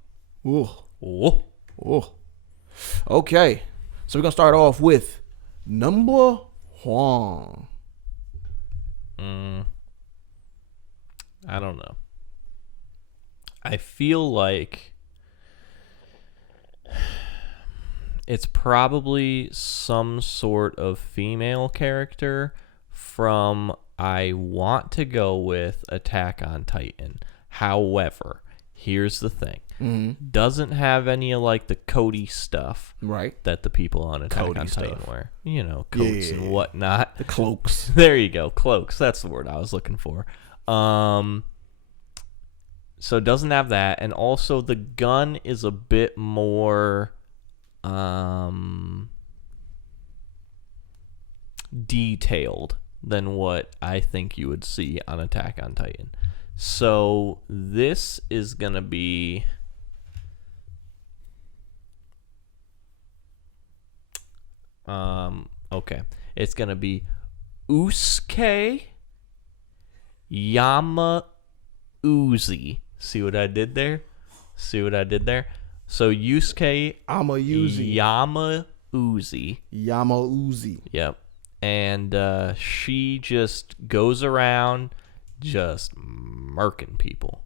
Okay. So we're going to start off with number one. I don't know. I feel like it's probably some sort of female character from, I want to go with Attack on Titan. However, here's the thing. Doesn't have any of like the Cody stuff, right? That the people on Attack Cody on Titan stuff. wear. You know, coats and whatnot. The cloaks. There you go, cloaks. That's the word I was looking for. So it doesn't have that, and also the gun is a bit more detailed than what I think you would see on Attack on Titan. So this is gonna be okay. It's gonna be Usuke Yamauzi. See what I did there? So Yusuke Yamauzi. Yep. And she just goes around just murking people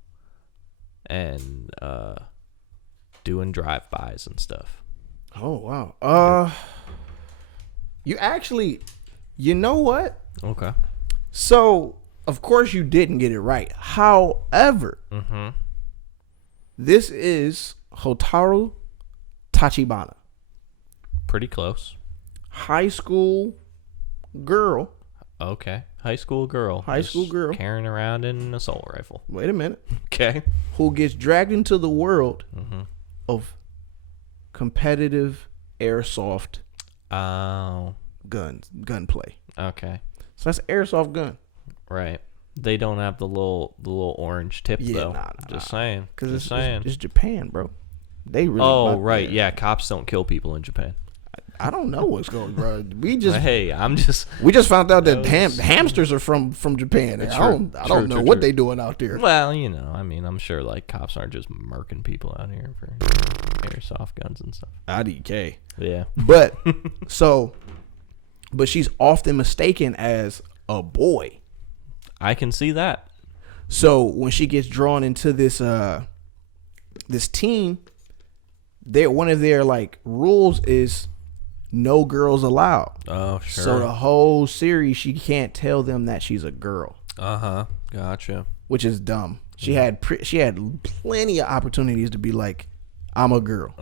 and doing drive-bys and stuff. Oh, wow. You know what? Okay. So, of course you didn't get it right. However, This is Hotaru Tachibana. Pretty close. High school girl. Okay. High school girl. High school girl. Carrying around in an assault rifle. Wait a minute. Okay. Who gets dragged into the world of competitive airsoft Oh. gunplay. Okay. So that's airsoft gun. Right. They don't have the little orange tip though. Just saying. Because saying. It's Japan, bro. They really. Oh right, yeah. Cops don't kill people in Japan. I don't know what's going, bro. We just We just found out that hamsters are from Japan. And I don't know what they doing out there. Well, you know, I mean, I'm sure like cops aren't just murking people out here for airsoft guns and stuff. IDK. Yeah. But but she's often mistaken as a boy. I can see that. So when she gets drawn into this team, one of their like rules is no girls allowed. Oh, sure. So the whole series, she can't tell them that she's a girl. Gotcha. Which is dumb. She had plenty of opportunities to be like, I'm a girl.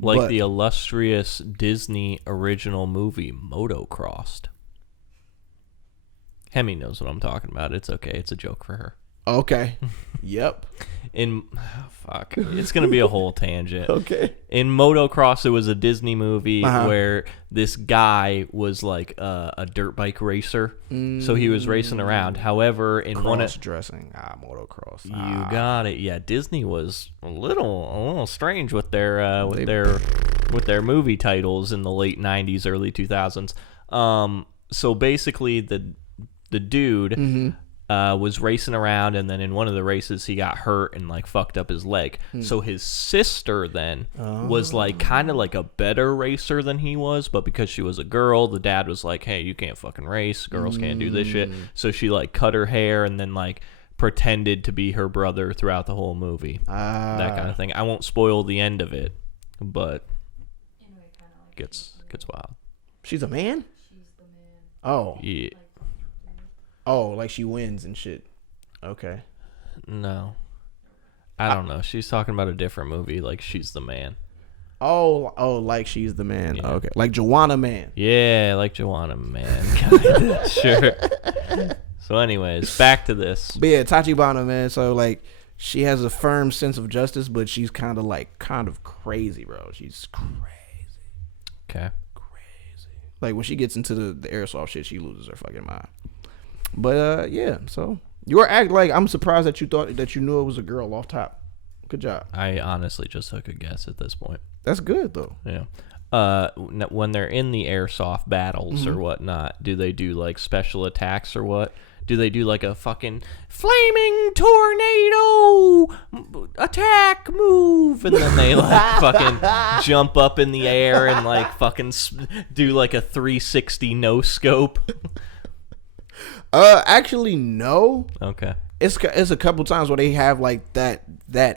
Like the illustrious Disney original movie Motocrossed. Hemi knows what I'm talking about. It's okay. It's a joke for her. Okay. Yep. It's gonna be a whole tangent. Okay. In Motocross, it was a Disney movie where this guy was like a dirt bike racer, so he was racing around. However, in cross-dressing, motocross. You got it. Yeah, Disney was a little strange with their movie titles in the late '90s, early 2000s. So basically, the dude. Was racing around, and then in one of the races he got hurt and like fucked up his leg. So his sister then was like kind of like a better racer than he was, but because she was a girl, the dad was like, hey, you can't fucking race, girls can't do this shit. So she like cut her hair and then like pretended to be her brother throughout the whole movie. That kind of thing. I won't spoil the end of it, but gets wild. She's a man? She's the man. Oh. Yeah. Oh, like she wins and shit. Okay. No. I don't know. She's talking about a different movie, like She's the Man. Oh, like She's the Man. Yeah. Okay. Like Joanna Man. Yeah, like Joanna Man. Kinda. Sure. So anyways, back to this. But yeah, Tachibana, man. So like she has a firm sense of justice, but she's kind of crazy, bro. She's crazy. Okay. Crazy. Like when she gets into the airsoft shit, she loses her fucking mind. But yeah, so you were acting like I'm surprised that you thought that you knew it was a girl off top. Good job. I honestly just took a guess at this point. That's good though. Yeah. When they're in the airsoft battles or whatnot, do they do like special attacks or what? Do they do like a fucking flaming tornado attack move, and then they like fucking jump up in the air and like fucking do like a 360 no scope? Actually, no. Okay. It's a couple times where they have like that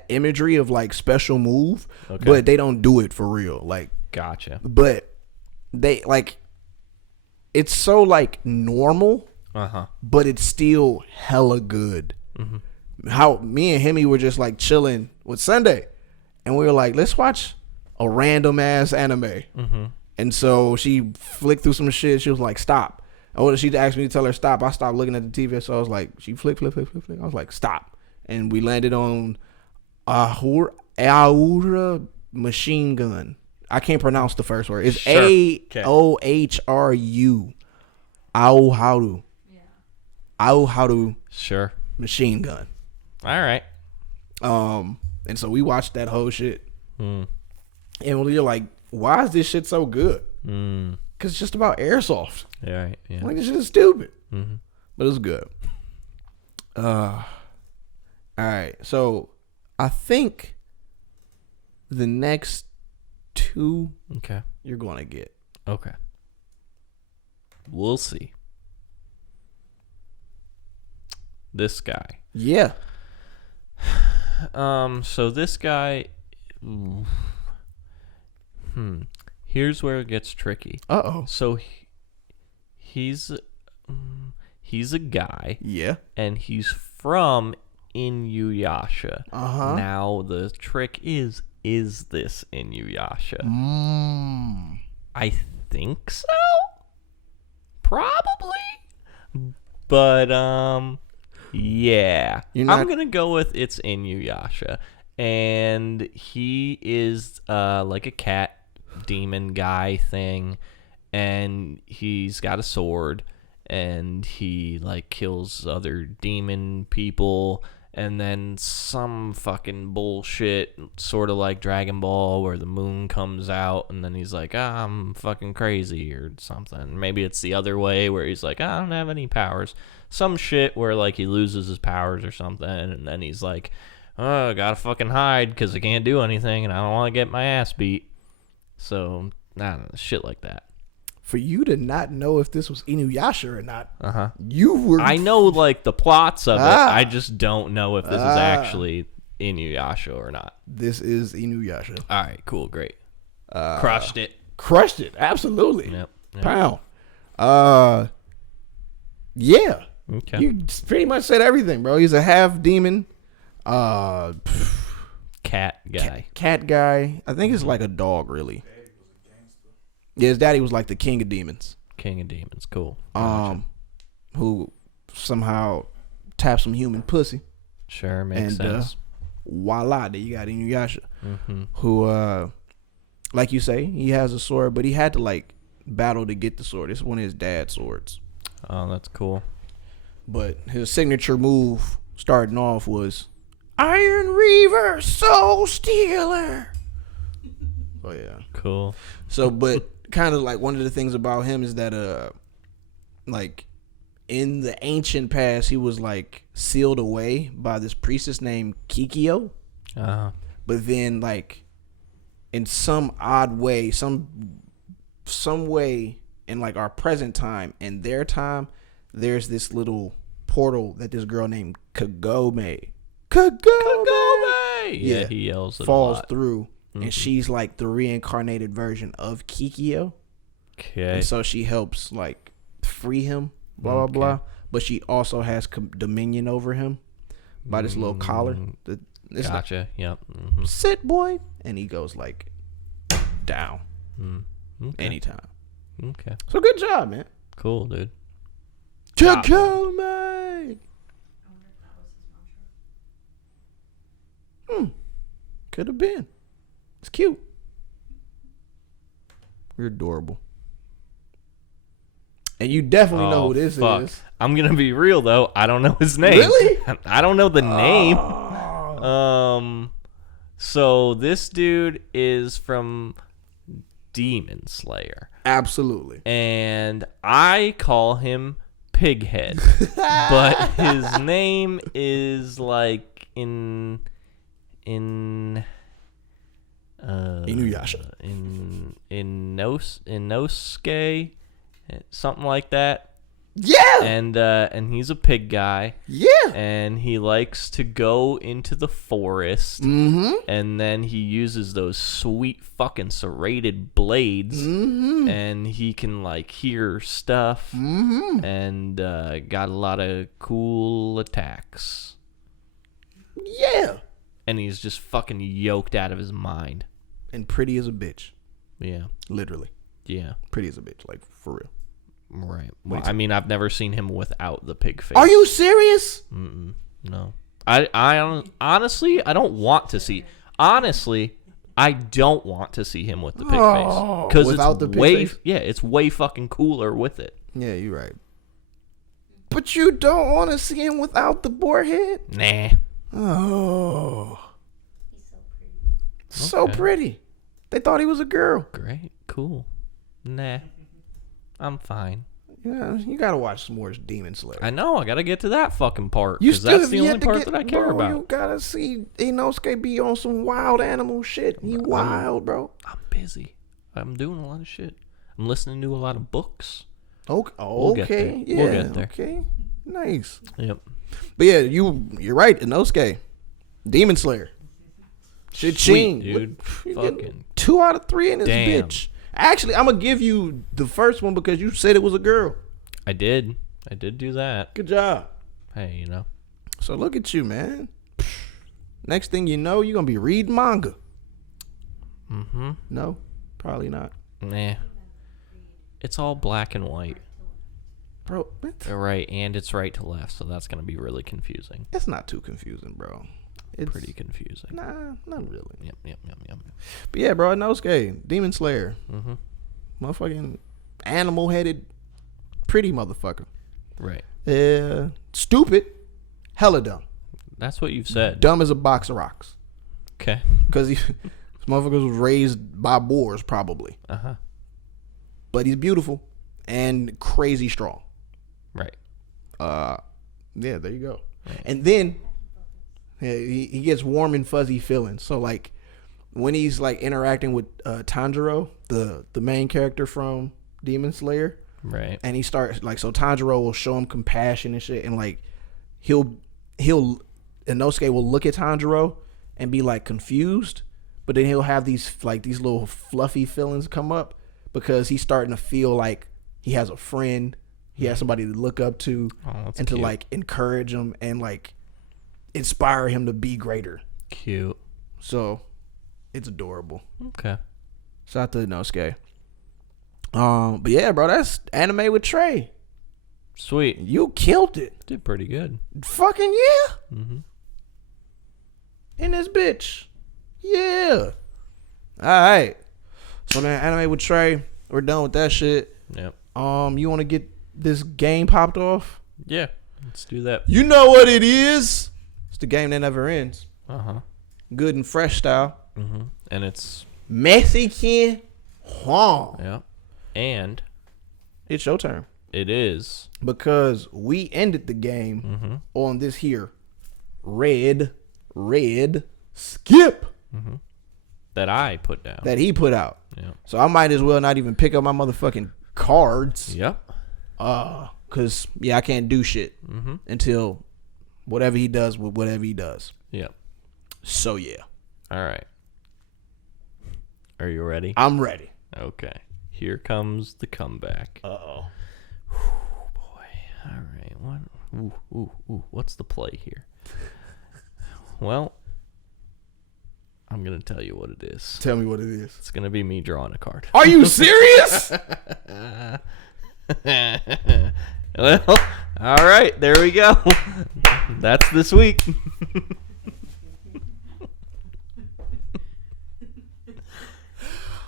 imagery of like special move, Okay. but they don't do it for real. Like, Gotcha. but they like it's so like normal, but it's still hella good. How me and Hemi were just like chilling with Sunday, and we were like, let's watch a random ass anime. And so she flicked through some shit. She was like, stop. Oh, she asked me to tell her stop. I stopped looking at the TV, so I was like, she flick. I was like, stop. And we landed on Aohru machine gun. I can't pronounce the first word. It's Aohru. Aohru. Yeah. Aohru Sure. machine gun. All right. And so we watched that whole shit. And you're like, why is this shit so good? Because it's just about airsoft. Yeah. Right. Yeah. Like, this shit is stupid. But it's good. All right. So I think the next two Okay. you're going to get. Okay. We'll see. This guy. Yeah. So this guy. Here's where it gets tricky. Uh-oh. So he's a guy, Yeah. and he's from Inuyasha. Uh-huh. Now the trick is this Inuyasha? I think so. Probably. But yeah. I'm gonna go with it's Inuyasha. And he is like a cat demon guy thing, and he's got a sword, and he like kills other demon people, and then some fucking bullshit, sort of like Dragon Ball, where the moon comes out, and then he's like, I'm fucking crazy or something. Maybe it's the other way, where he's like, I don't have any powers. Some shit where like he loses his powers or something, and then he's like, oh, I gotta fucking hide because I can't do anything, and I don't want to get my ass beat. So, I don't know, shit like that. For you to not know if this was Inuyasha or not, you were... I know, like, the plots of it. I just don't know if this is actually Inuyasha or not. This is Inuyasha. All right, cool, great. Crushed it. Crushed it, absolutely. Yep. Pound. Yeah. Okay. You pretty much said everything, bro. He's a half demon. Cat guy. Cat guy. I think it's like a dog, really. Yeah, his daddy was like the king of demons. King of demons, cool. Who somehow tapped some human pussy. Sure, makes sense. Voila, there you got Inuyasha. Who, like you say, he has a sword, but he had to like battle to get the sword. It's one of his dad's swords. Oh, that's cool. But his signature move starting off was Iron Reaver, Soul Stealer. Oh yeah, cool. So, but kind of like one of the things about him is that like in the ancient past, he was like sealed away by this priestess named Kikyo. But then like in some odd way, some way in like our present time and their time, there's this little portal that this girl named Kagome. Yeah, he yells it falls a lot. through. And she's like the reincarnated version of Kikyo. Okay. And so she helps like free him, blah, blah, blah. But she also has dominion over him by this little collar. Gotcha. Yep. Sit, boy. And he goes like down anytime. Okay. So good job, man. Cool, dude. Kagome. Could have been. It's cute. You're adorable. And you definitely know who this is. I'm going to be real, though. I don't know his name. Really? I don't know the name. So this dude is from Demon Slayer. Absolutely. And I call him Pighead. But his name is like in Inuyasha. In Nosuke, something like that. Yeah. And he's a pig guy. Yeah. And he likes to go into the forest. And then he uses those sweet fucking serrated blades. And he can like hear stuff. And got a lot of cool attacks. Yeah. And he's just fucking yoked out of his mind. And pretty as a bitch. Yeah. Literally. Yeah. Pretty as a bitch, like for real. Right. Well, I mean, I've never seen him without the pig face. Are you serious? No. I honestly, I don't want to see. Honestly, I don't want to see him with the pig face because without the pig face? Yeah, it's way fucking cooler with it. Yeah, you're right. But you don't want to see him without the boar head? Nah. Oh. He's so pretty. So pretty. They thought he was a girl. Great. Cool. Nah. I'm fine. Yeah, you gotta watch some more Demon Slayer. I know. I gotta get to that fucking part You because still that's the have only yet to part get, that I care bro, about. You gotta see Inosuke be on some wild animal shit. He wild, bro. I'm busy. I'm doing a lot of shit. I'm listening to a lot of books. Okay. We'll get there. Yeah. We'll get there. Okay. Nice. Yep. But yeah, you're right. Inosuke, Demon Slayer. Shit, Sweet, dude. Fucking 2 out of 3 in this damn. bitch. Actually, I'm gonna give you the first one because you said it was a girl. I did do that. Good job. Hey, you know. So look at you, man. Next thing you know, you're gonna be reading manga. Mm-hmm. No, probably not. Nah. It's all black and white. Bro, what? Right, and it's right to left, so that's gonna be really confusing. It's not too confusing, bro. It's Pretty confusing. Nah, not really. Yep. But yeah, bro, Inosuke, Demon Slayer. Mm-hmm. Motherfucking animal-headed pretty motherfucker. Right. Stupid. Hella dumb. That's what you've said. Dumb as a box of rocks. Okay. Because this motherfucker was raised by boars, probably. Uh-huh. But he's beautiful and crazy strong. Right. Yeah, there you go. Right. And then he gets warm and fuzzy feelings. So like when he's like interacting with Tanjiro, the main character from Demon Slayer, right? And he starts like, so Tanjiro will show him compassion and shit, and like he'll Inosuke will look at Tanjiro and be like confused, but then he'll have these little fluffy feelings come up because he's starting to feel like he has a friend, he has somebody to look up to, and to like encourage him and like inspire him to be greater. Cute. So it's adorable. Okay. Shout out to Inosuke. But yeah, bro, that's anime with Trey. Sweet. You killed it. Did pretty good. Fucking yeah. Mm-hmm. In this bitch. Yeah. Alright. So then anime with Trey. We're done with that shit. Yep. You wanna get this game popped off? Yeah. Let's do that. You know what it is. It's the game that never ends. Uh-huh. Good and fresh style. Mm-hmm. And it's Mexican. Huh. yeah. And It's your turn. it is Because we ended the game on this here red skip that I put down. that he put out. Yeah. So I might as well not even pick up my motherfucking cards. Yep. Cause yeah, I can't do shit until whatever he does with whatever he does. Yep. So yeah, All right. Are you ready? I'm ready. Okay. Here comes the comeback. Uh-oh. Boy. All right. What? Ooh. What's the play here? Well, I'm going to tell you what it is. Tell me what it is. It's going to be me drawing a card. Are you serious? Well, all right. There we go. That's this week.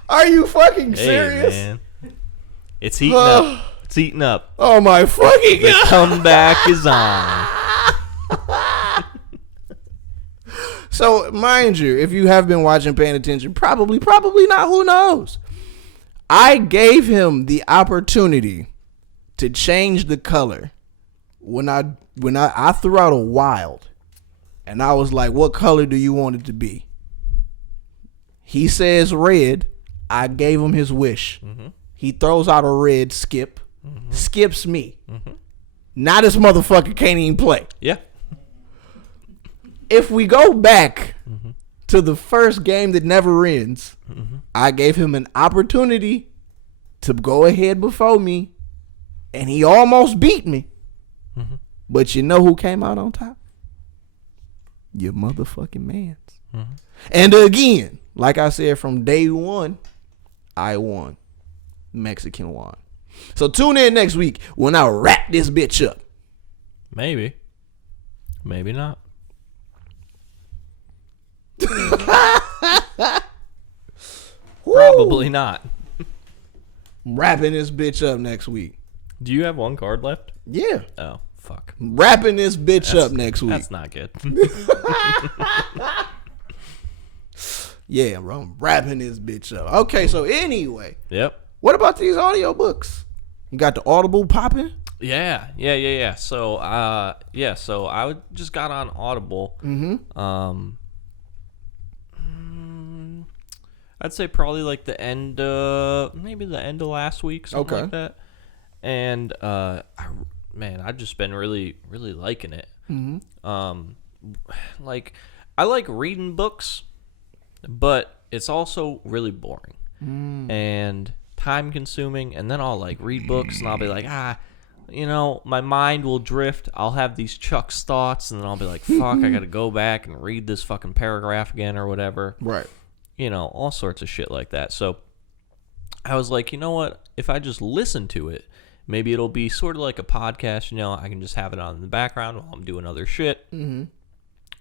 Are you fucking Hey, serious? man. It's heating up. It's heating up. Oh my fucking The god. comeback is on. So, mind you, if you have been watching, paying attention, probably not, who knows? I gave him the opportunity to change the color when I threw out a wild, and I was like, what color do you want it to be? He says red. I gave him his wish. He throws out a red skip, skips me. Now this motherfucker can't even play. Yeah. If we go back to the first game that never ends, I gave him an opportunity to go ahead before me, and he almost beat me. But you know who came out on top? Your motherfucking mans. And again, like I said from day one, I won. Mexican won. So tune in next week when I wrap this bitch up. Maybe. Maybe not. Probably not. Wrapping this bitch up next week. Do you have one card left? Yeah. Oh, fuck. Wrapping this bitch up next week. That's not good. Yeah, bro. I'm wrapping this bitch up. Okay, so anyway, Yep. what about these audiobooks? You got the Audible popping? Yeah. So, so I just got on Audible. I'd say probably like maybe the end of last week, something like that. And I've just been really, really liking it. Like I like reading books, but it's also really boring and time consuming. And then I'll like read books and I'll be like, you know, my mind will drift. I'll have these Chuck's thoughts, and then I'll be like, fuck, I gotta go back and read this fucking paragraph again or whatever. Right. You know, all sorts of shit like that. So I was like, you know what? If I just listen to it, maybe it'll be sort of like a podcast. You know, I can just have it on in the background while I'm doing other shit. Mm-hmm.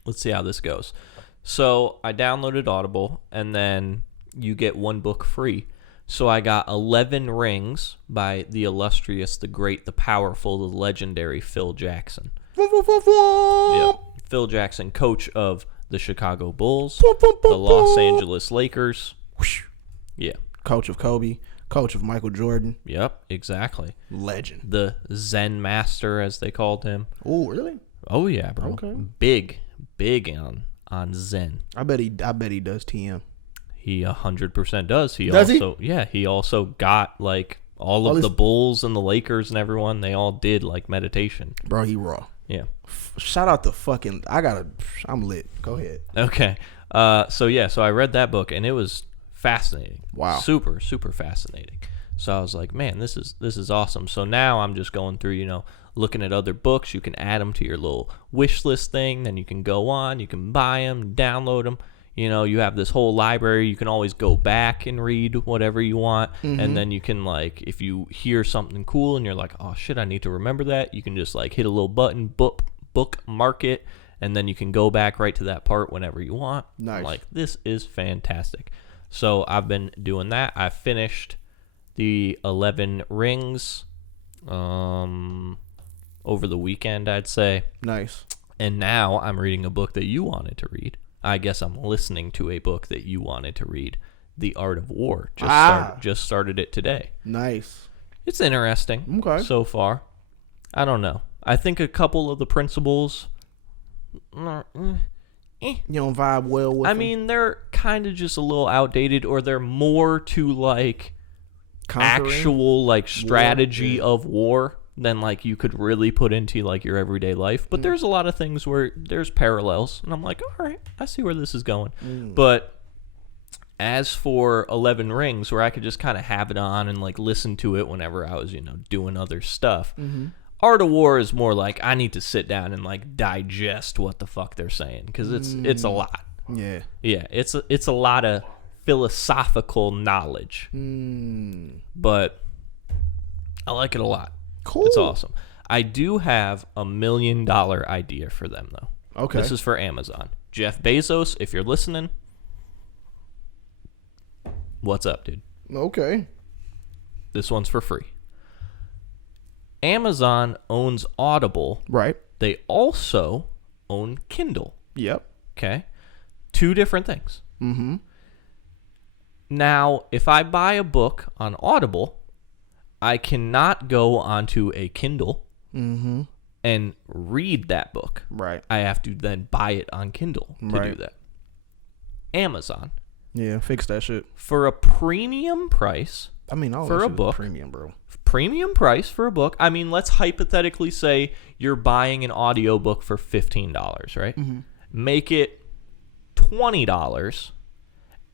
Let's see how this goes. So I downloaded Audible, and then you get one book free. So I got 11 Rings by the illustrious, the great, the powerful, the legendary Phil Jackson. Yep. Phil Jackson, coach of the Chicago Bulls, the Los Angeles Lakers. Yeah. Coach of Kobe, coach of Michael Jordan. Yep, exactly. Legend. The Zen Master, as they called him. Oh, really? Oh, yeah, bro. Okay. Big on Zen. I bet he does TM. He 100% does. Does he? Yeah, he also got like all of the Bulls and the Lakers and everyone. They all did like meditation. Bro, he raw. Yeah. Shout out to fucking. I'm lit. Go ahead. Okay. So I read that book, and it was fascinating. Wow. Super fascinating. So I was like, man, this is awesome. So now I'm just going through, you know, looking at other books. You can add them to your little wish list thing. Then you can go on. You can buy them, download them. You know, you have this whole library. You can always go back and read whatever you want. Mm-hmm. And then you can, like, if you hear something cool and you're like, oh, shit, I need to remember that, you can just, like, hit a little button, bookmark it, and then you can go back right to that part whenever you want. Nice. I'm like, this is fantastic. So I've been doing that. I finished the 11 Rings over the weekend, I'd say. Nice. And now I'm reading a book that you wanted to read. I guess I'm listening to a book that you wanted to read, The Art of War. Just started it today. Nice. It's interesting so far. I don't know. I think a couple of the principles, you don't vibe well with them? mean, they're kind of just a little outdated, or they're more to like actual like strategy of war than like you could really put into like your everyday life. But there's a lot of things where there's parallels, and I'm like, all right, I see where this is going. But as for 11 Rings, where I could just kind of have it on and like listen to it whenever I was, you know, doing other stuff, Art of War is more like I need to sit down and like digest what the fuck they're saying, because it's a lot. Yeah it's a lot of philosophical knowledge. But I like it a lot. Cool. It's awesome. I do have $1 million idea for them, though. Okay. This is for Amazon. Jeff Bezos, if you're listening, what's up, dude? Okay. This one's for free. Amazon owns Audible. Right. They also own Kindle. Yep. Okay. Two different things. Mm-hmm. Now, if I buy a book on Audible, I cannot go onto a Kindle and read that book. Right. I have to then buy it on Kindle to do that. Amazon. Yeah, fix that shit. For a premium price. I mean, all for a book. Premium, bro. Premium price for a book. I mean, let's hypothetically say you're buying an audiobook for $15, right? Mm-hmm. Make it $20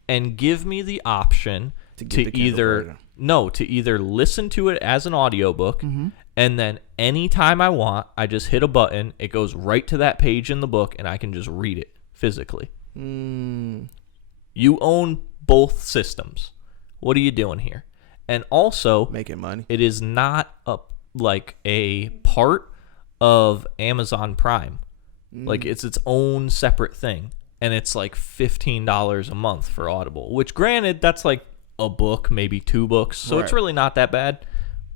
and give me the option to either listen to it as an audiobook, and then anytime I want, I just hit a button, it goes right to that page in the book, and I can just read it physically. You own both systems. What are you doing here? And also, making money. It is not a part of Amazon Prime. Like, it's its own separate thing, and it's like $15 a month for Audible, which, granted, that's like a book, maybe 2 books, so it's really not that bad.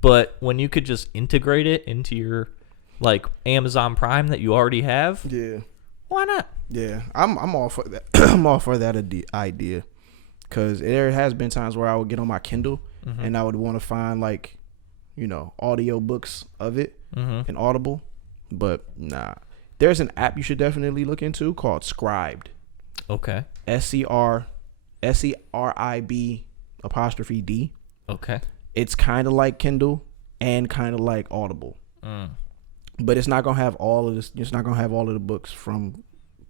But when you could just integrate it into your like Amazon Prime that you already have, why not? Yeah, I'm all for that. I'm all for that idea, because there has been times where I would get on my Kindle and I would want to find like, you know, audio books of it in Audible, but nah. There's an app you should definitely look into called Scribed. Okay. SCRIB''D. Okay. It's kind of like Kindle and kind of like Audible. But it's not gonna have all of this. It's not gonna have all of the books from.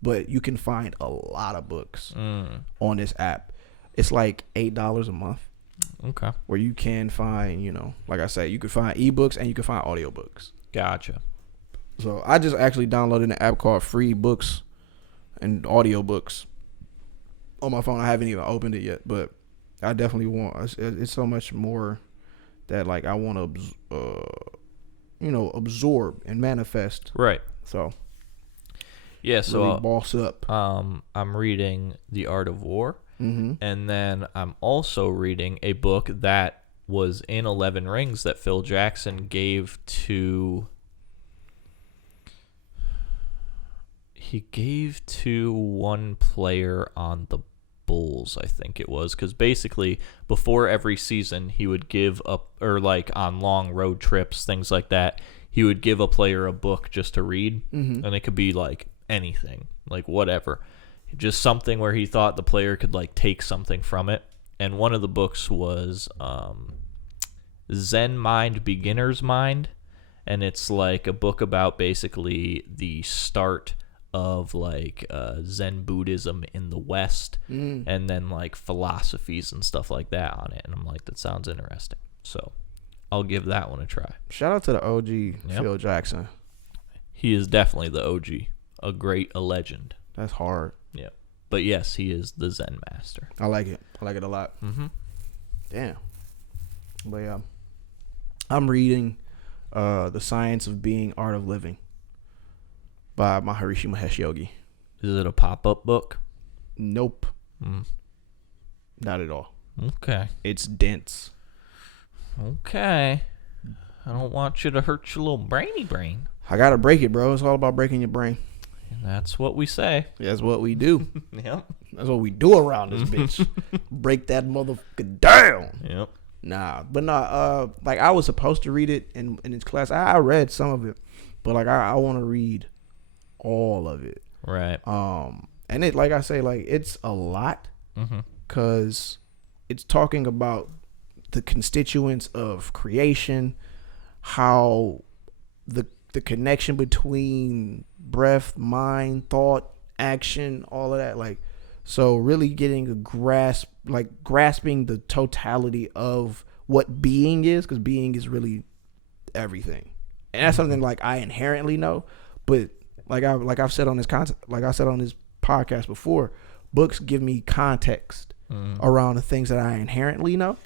But you can find a lot of books on this app. It's like $8 a month. Okay. where you can find, like I said, you can find ebooks and you can find audiobooks. Gotcha. So I just actually downloaded an app called Free Books and Audiobooks on my phone. I haven't even opened it yet, but I definitely want. It's so much more that like I want to, absorb and manifest. Right. So yeah. So really boss up. I'm reading The Art of War, Mm-hmm. and then I'm also reading a book that was in 11 Rings that Phil Jackson gave to. He gave to one player on the Bulls, I think it was, because basically before every season he would give up, or like on long road trips, things like that, he would give a player a book just to read, and it could be like anything, like whatever, just something where he thought the player could like take something from it. And one of the books was Zen Mind, Beginner's Mind, and it's like a book about basically the start of like Zen Buddhism in the West, and then like philosophies and stuff like that on it. And I'm like, that sounds interesting. So I'll give that one a try. Shout out to the OG Phil Jackson. He is definitely the OG, a legend. That's hard. Yeah. But yes, he is the Zen master. I like it. I like it a lot. Mm-hmm. Damn. But yeah, I'm reading The Science of Being, Art of Living by Maharishi Mahesh Yogi. Is it a pop-up book? Nope. Not at all. Okay. It's dense. Okay. I don't want you to hurt your little brainy brain. I gotta break it, bro. It's all about breaking your brain. And that's what we say. That's what we do. Yep. That's what we do around this bitch. Break that motherfucker down. Yep. Like I was supposed to read it in this class. I read some of it, but like I want to read all of it. Right. And it, like I say, like it's a lot, because it's talking about the constituents of creation, how the connection between breath, mind, thought, action, all of that. Like, so really getting a grasp, like grasping the totality of what being is, because being is really everything, and that's something like I inherently know, but like I've said on this like I said on this podcast before, books give me context around the things that I inherently know,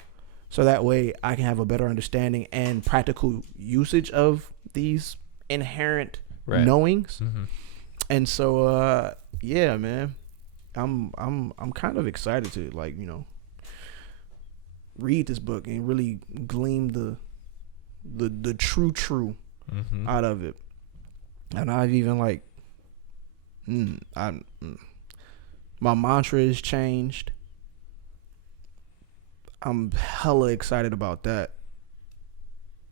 so that way I can have a better understanding and practical usage of these inherent knowings. And so yeah, man, I'm kind of excited to like read this book and really glean the true out of it. And I've even like my mantra has changed. I'm hella excited about that,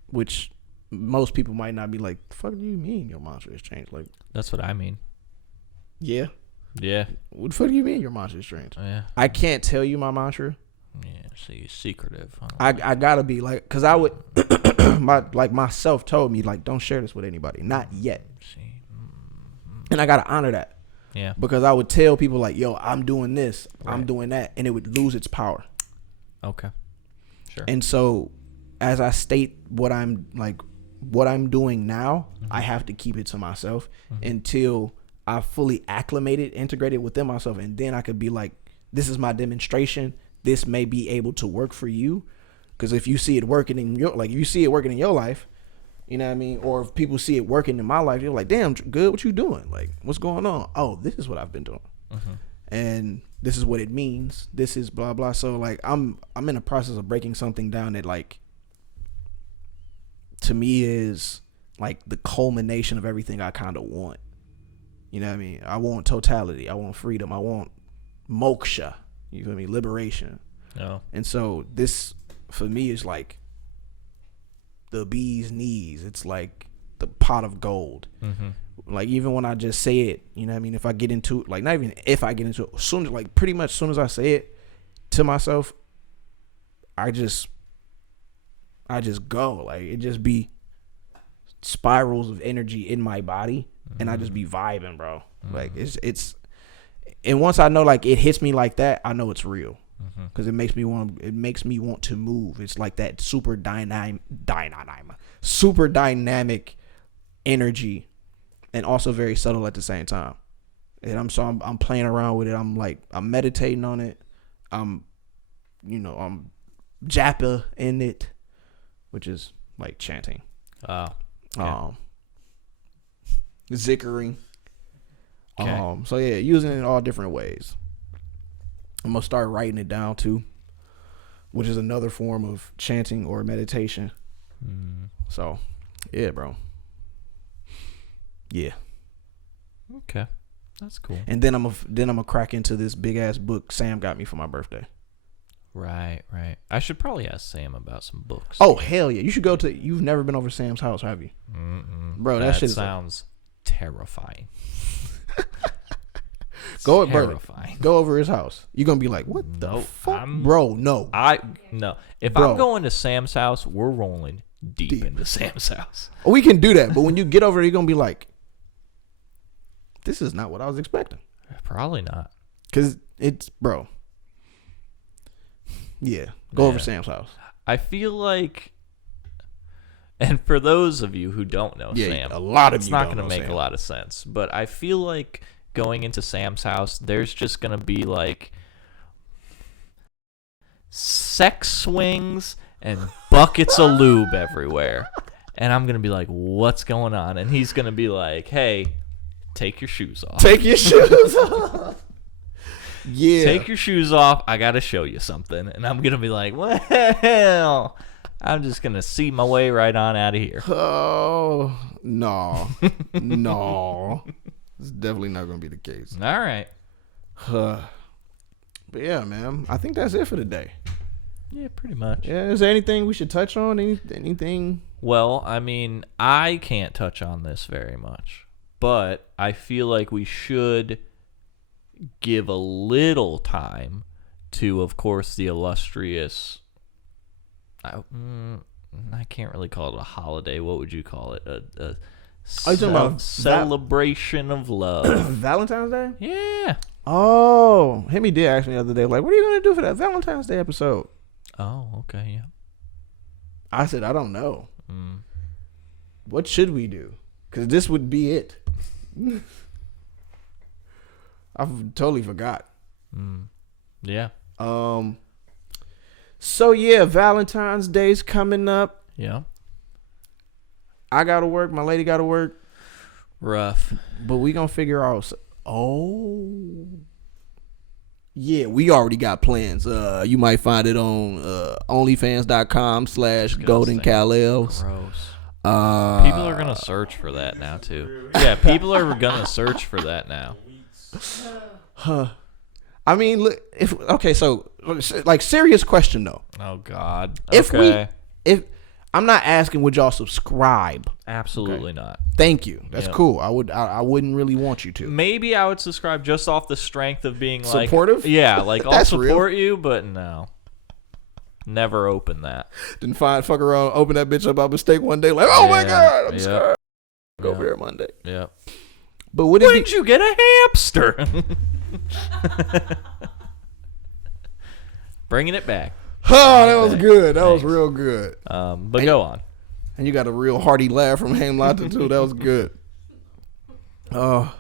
which most people might not be like, the fuck do you mean your mantra has changed? Like, That's what I mean. Yeah. What the fuck do you mean your mantra has changed? Yeah. I can't tell you my mantra. Yeah, so you're secretive. I gotta be like, because I would myself told me like, don't share this with anybody, not yet. And I gotta honor that. Yeah. Because I would tell people like, yo, I'm doing this, I'm doing that, and it would lose its power. Okay. Sure. And so as I state what I'm doing now, I have to keep it to myself until I fully acclimated, integrated within myself, and then I could be like, this is my demonstration. This may be able to work for you, because if you see it working in your life, you know what I mean, or if people see it working in my life, you're like, damn, good, what you doing? Like, what's going on? Oh, this is what I've been doing, and this is what it means. This is blah blah. So like, I'm in the process of breaking something down that like, to me is like the culmination of everything I kind of want. You know what I mean? I want totality. I want freedom. I want moksha. You feel me? Liberation. No. And so this, for me, is like the bee's knees. It's like the pot of gold. Like, even when I just say it, you know what I mean? If I get into it, like, not even if I get into it, soon as I say it to myself, I just go. Like, it just be spirals of energy in my body, and I just be vibing, bro. Like, it's and once I know like it hits me like that, I know it's real. because it makes me want to move. It's like that super dynamic energy, and also very subtle at the same time. And I'm playing around with it. I'm meditating on it. I'm Japa in it, which is like chanting. Okay. Zikkering. Okay. So yeah, using it in all different ways. I'm gonna start writing it down too, which is another form of chanting or meditation. So, yeah, bro. Yeah. Okay, that's cool. And then I'm gonna crack into this big ass book Sam got me for my birthday. Right. I should probably ask Sam about some books. Oh hell yeah! You should go to. You've never been over Sam's house, have you? Bro, that shit sounds terrifying. Go terrifying. Go over his house. You're gonna be like, what the fuck, bro? No. If Bro. I'm going to Sam's house, we're rolling deep into Sam's house. We can do that, but when you get over there, you're gonna be like, this is not what I was expecting. Probably not. Cause it's bro. Yeah. Go over Sam's house. I feel like, and for those of you who don't know Sam, a lot of it's you not don't going to know make Sam. a lot of sense. But I feel like going into Sam's house, there's just going to be like sex swings and buckets of lube everywhere. And I'm going to be like, what's going on? And he's going to be like, hey, take your shoes off. Take your shoes off. Yeah. Take your shoes off. I got to show you something. And I'm going to be like, well, I'm just going to see my way right on out of here. Oh, no. No. It's definitely not going to be the case. All right. But yeah, man. I think that's it for today. Yeah, pretty much. Yeah. Is there anything we should touch on? Anything? Well, I mean, I can't touch on this very much. But I feel like we should give a little time to, of course, the illustrious. I can't really call it a holiday. What would you call it? A talking about celebration of love. Valentine's Day? Yeah. Oh, Hemi did ask me the other day, like, what are you going to do for that Valentine's Day episode? Oh, okay, yeah. I said, I don't know. What should we do? Because this would be it. I've totally forgot. Yeah. So yeah, Valentine's Day's coming up. Yeah. I gotta work. My lady gotta work. Rough. But we gonna figure out. Oh. Yeah, we already got plans. You might find it on onlyfans.com/goldenkal-els. Gross. People are gonna search for that now too. Yeah, people are gonna search for that now. I mean, look. So like, serious question though. Oh God. If okay. if I'm not asking, would y'all subscribe? Absolutely not. Thank you. That's Yep. cool. I wouldn't really want you to. Maybe I would subscribe just off the strength of being like supportive. Yeah, like I'll That's support you, but no. Never open that. Then fuck around, open that bitch up by mistake one day, like, oh my God, I'm sorry. Go over here Monday. Yeah. But would When it be? did you get a hamster? Bringing it back. Oh, that was good. That was real good. But go on. And you got a real hearty laugh from Hamlata too. That was good. But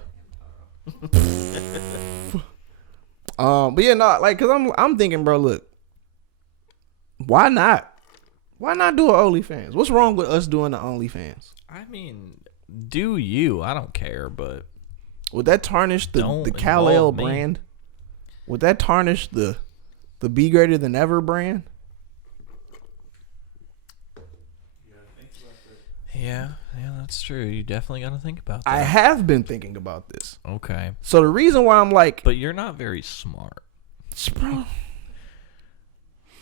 yeah, no, like, cause I'm thinking, bro, look, why not? Why not do an OnlyFans? What's wrong with us doing the OnlyFans? I mean, do you? I don't care, but Would that tarnish the Kal-El brand? Would that tarnish the Be Greater Than Ever brand? Yeah, that's true. You definitely got to think about that. I have been thinking about this. Okay. So the reason why I'm like, But you're not very smart. bro,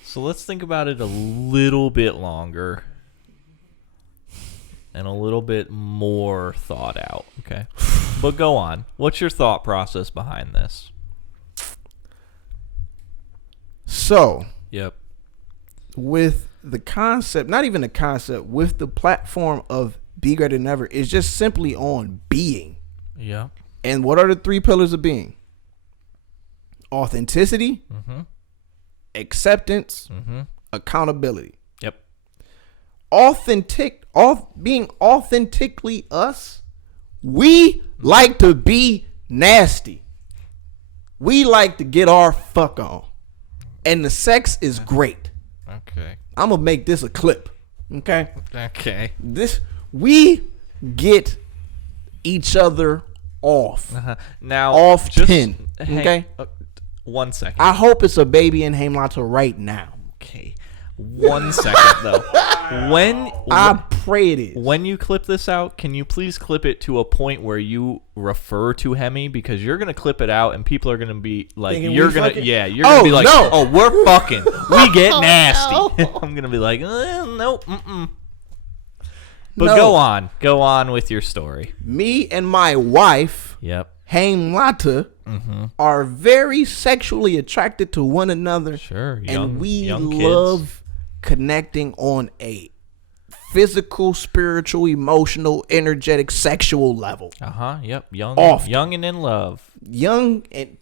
So let's think about it a little bit longer and a little bit more thought out, okay? But go on. What's your thought process behind this? so Yep. with the concept, not even the concept, with the platform of Be Greater Than Ever, is just simply on being. Yeah. And what are the 3 pillars of being? Authenticity, acceptance, accountability. Yep. Being authentically us. We like to be nasty. We like to get our fuck on. And the sex is great. Okay. I'm going to make this a clip. Okay? Okay. We get each other off. Now, off just 10. Okay? 1 second. I hope it's a baby in Hamlata right now. Okay. 1 second, though. I pray it is. When you clip this out, can you please clip it to a point where you refer to Hemi? Because you're going to clip it out and people are going to be like, Thinking you're we going to, fucking? yeah, you're going to be like, no. oh, we're fucking. We get nasty. I'm going to be like, nope, But No. Go on with your story. Me and my wife, Yep. Hamlata, are very sexually attracted to one another. Sure. And we young love connecting on a physical, spiritual, emotional, energetic, sexual level. Yep. Often. Young and in love. Young and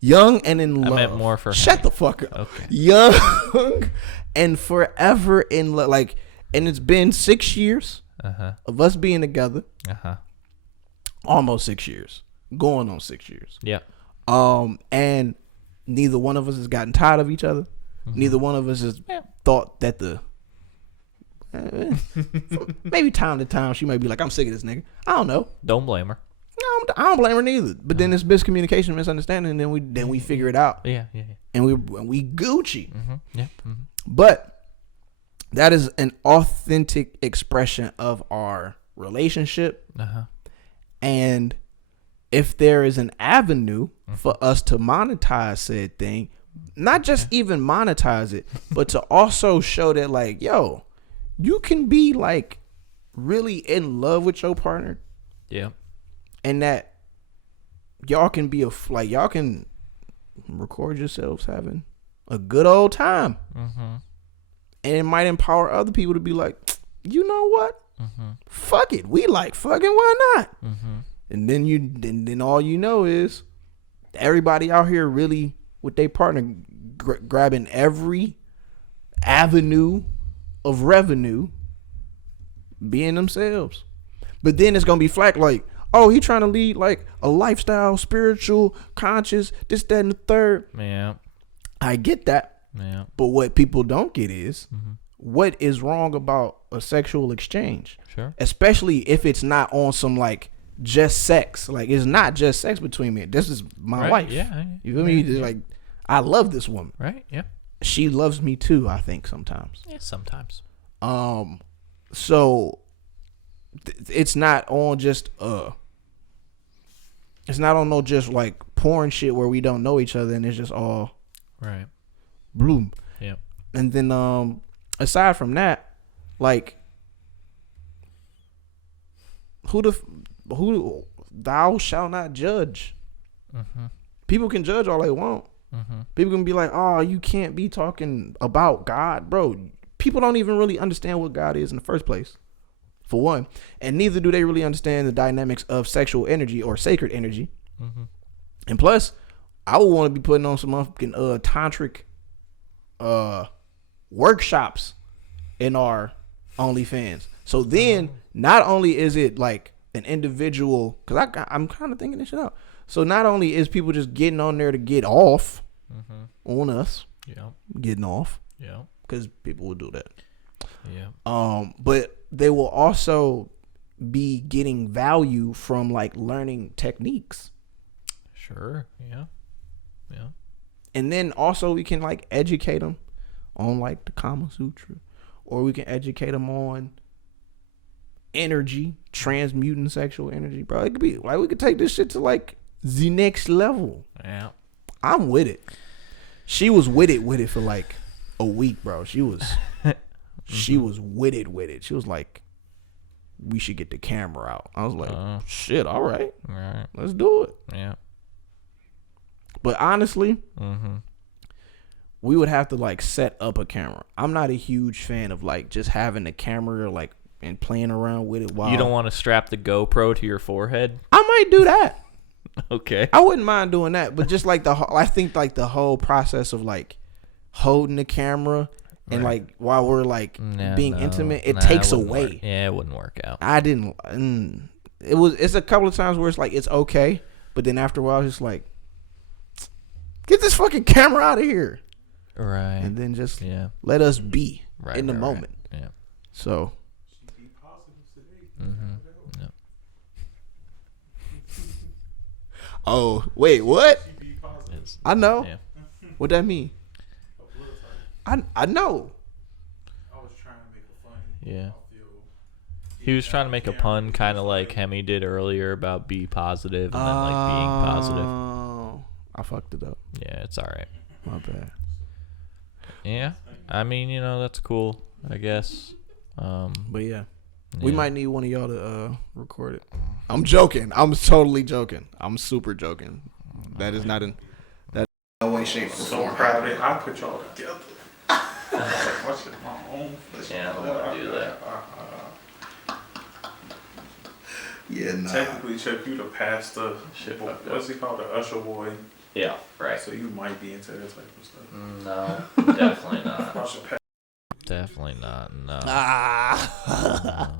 young and in love. I meant more for Shut Hemi. the fuck up. Okay. Young and forever in love. Like, and it's been 6 years of us being together. Almost 6 years. Going on 6 years. Yeah. And neither one of us has gotten tired of each other. Neither one of us has thought that maybe time to time she might be like, I'm sick of this nigga. I don't know. Don't blame her. No, I don't blame her neither. But then it's miscommunication, misunderstanding, and then we figure it out. Yeah. And we Gucci. Yeah. But that is an authentic expression of our relationship. And if there is an avenue for us to monetize said thing, not just even monetize it, but to also show that, like, yo, you can be like really in love with your partner. Yeah. And that y'all can be y'all can record yourselves having a good old time. And it might empower other people to be like, you know what? Fuck it. We like fucking, why not? And then all you know is everybody out here really with their partner grabbing every avenue of revenue, being themselves. But then it's gonna be flack like, oh, he trying to lead like a lifestyle, spiritual, conscious, this, that, and the third. Yeah. I get that. Yeah. But what people don't get is what is wrong about a sexual exchange. Sure. Especially if it's not on some like just sex. Like, it's not just sex between me. This is my wife. Yeah. You feel me? Like, I love this woman. Right. Yeah. She loves me too, I think, sometimes. Yeah. Sometimes. So it's not on just it's not on no just like porn shit where we don't know each other and it's just all right. bloom. Yeah. And then aside from that, like, who thou shalt not judge. People can judge all they want. People can be like, oh, you can't be talking about God, bro. People don't even really understand what God is in the first place, for one, and neither do they really understand the dynamics of sexual energy or sacred energy. And plus, I would want to be putting on some fucking tantric workshops in our OnlyFans. So then, not only is it like an individual, because I'm kind of thinking this shit out. So not only is people just getting on there to get off on us, getting off, because people will do that. But they will also be getting value from like learning techniques. Sure. Yeah. And then also we can like educate them on like the Kama Sutra, or we can educate them on energy, transmuting sexual energy, bro. It could be like, we could take this shit to like the next level. Yeah. I'm with it. She was with it for like a week, bro. She was she was with it. She was like, we should get the camera out. I was like, shit, all right. Let's do it. Yeah. But honestly, we would have to like set up a camera. I'm not a huge fan of like just having the camera like and playing around with it while You don't want to strap the GoPro to your forehead? I might do that. Okay. I wouldn't mind doing that, but just like I think like the whole process of like holding the camera and Right. like while we're like being intimate, it takes away. Yeah, it wouldn't work out. I didn't. It's a couple of times where it's like it's okay, but then after a while, it's just like, get this fucking camera out of here, Right. and then just Yeah. let us be Right, in the right, moment. Right. Yeah. So. Mm-hmm. Yep. Oh wait, what? It's- I know. Yeah. What that mean? I know. I was trying to make a funny. Yeah. He was trying to make a pun, kind of like Hemi did earlier about be positive and then like being positive. Oh, I fucked it up. Yeah, it's all right. My bad. Yeah, I mean, that's cool, I guess. But yeah, we yeah. might need one of y'all to record it. I'm joking. I'm totally joking. I'm super joking. That is not in that no way, shape, or So form. proud of it. I put y'all together. What's it, my own? Yeah, I don't want to do that. Yeah, nah. Technically, Chuck, you the pastor. Shit fucked up. What's he called? The usher boy. Yeah, right. So you might be into that type of stuff. No, definitely not. I should pass. Definitely not. No. Ah.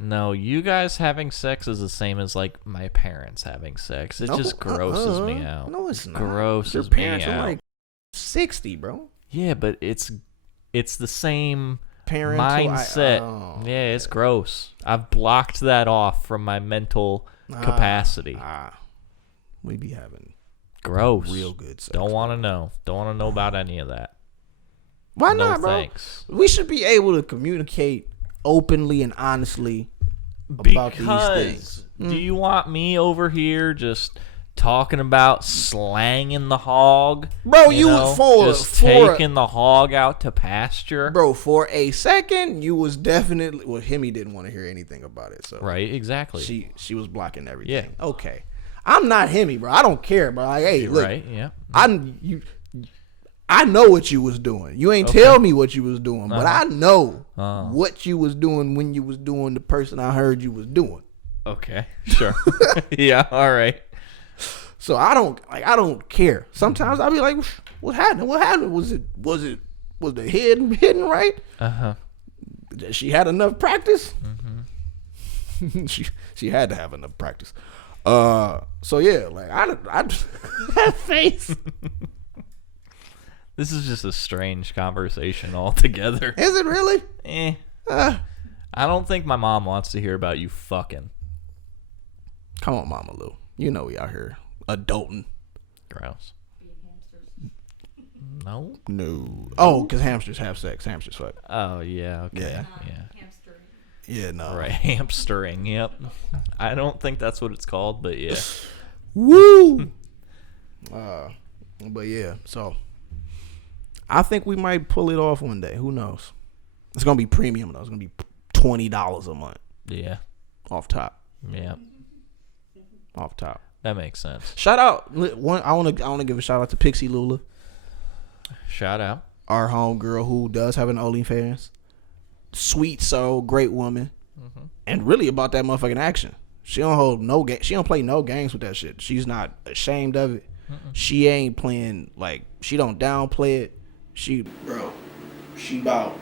No, you guys having sex is the same as like my parents having sex. It just grosses me out. No, it's not. Grosses Your me parents out. are like 60, bro. Yeah, but it's the same Parental mindset. Yeah, it's gross. I've blocked that off from my mental capacity. We be having Gross. real good sex. Don't want to know. Don't want to know about any of that. Why No not, bro? thanks. We should be able to communicate openly and honestly about these things. Do you want me over here just talking about slanging the hog? Bro, just taking the hog out to pasture? Bro, for a second, you was definitely... Well, Hemi didn't want to hear anything about it, so... Right, exactly. She was blocking everything. Yeah. Okay. I'm not Hemi, bro. I don't care, bro. Like, hey, look. Right, yeah. I know what you was doing. You ain't tell me what you was doing, but I know what you was doing when you was doing the person I heard you was doing. Okay, sure. Yeah, all right. So I don't care. Sometimes I'll be like, what happened? What happened? Was the hidden right? Uh-huh. She had enough practice? Mm-hmm. she had to have enough practice. So yeah, like I that face. This is just a strange conversation altogether. Is it really? I don't think my mom wants to hear about you fucking. Come on, Mama Lou. You know we out here adulting. Gross. No? No. Oh, because hamsters have sex. Hamsters fuck. Oh, yeah, okay. Yeah. Hamstering. Yeah, no. Right, hamstering, yep. I don't think that's what it's called, but yeah. Woo! But yeah, so I think we might pull it off one day. Who knows? It's gonna be premium though. It's gonna be $20 a month Yeah, off top. yeah. Off top. That makes sense. Shout out! I wanna give a shout out to Pixie Lula, Shout out. our homegirl who does have an OnlyFans. Sweet soul, great woman, and really about that motherfucking action. She don't hold no game. She don't play no games with that shit. She's not ashamed of it. She ain't playing like she don't downplay it. She about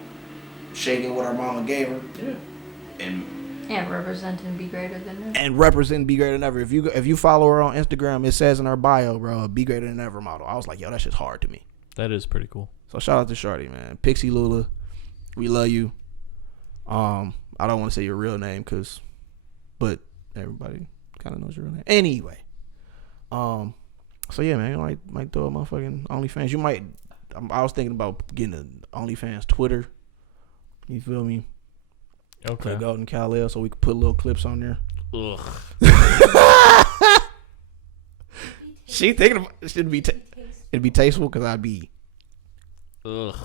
shaking what her mama gave her. Yeah. And represent and be greater than ever. And represent Be Greater Than Ever. If you follow her on Instagram, it says in her bio, bro, Be Greater Than Ever model. I was like, yo, that shit's hard to me. That is pretty cool. So shout out to Shorty, man. Pixie Lula, we love you. I don't want to say your real name but everybody kind of knows your real name. Anyway, so yeah, man, you might throw a motherfucking OnlyFans. You might. I was thinking about getting an OnlyFans Twitter. You feel me? Okay. Play Golden Kal-El so we could put little clips on there. Ugh. She thinking about it'd be tasteful because I'd be. Ugh.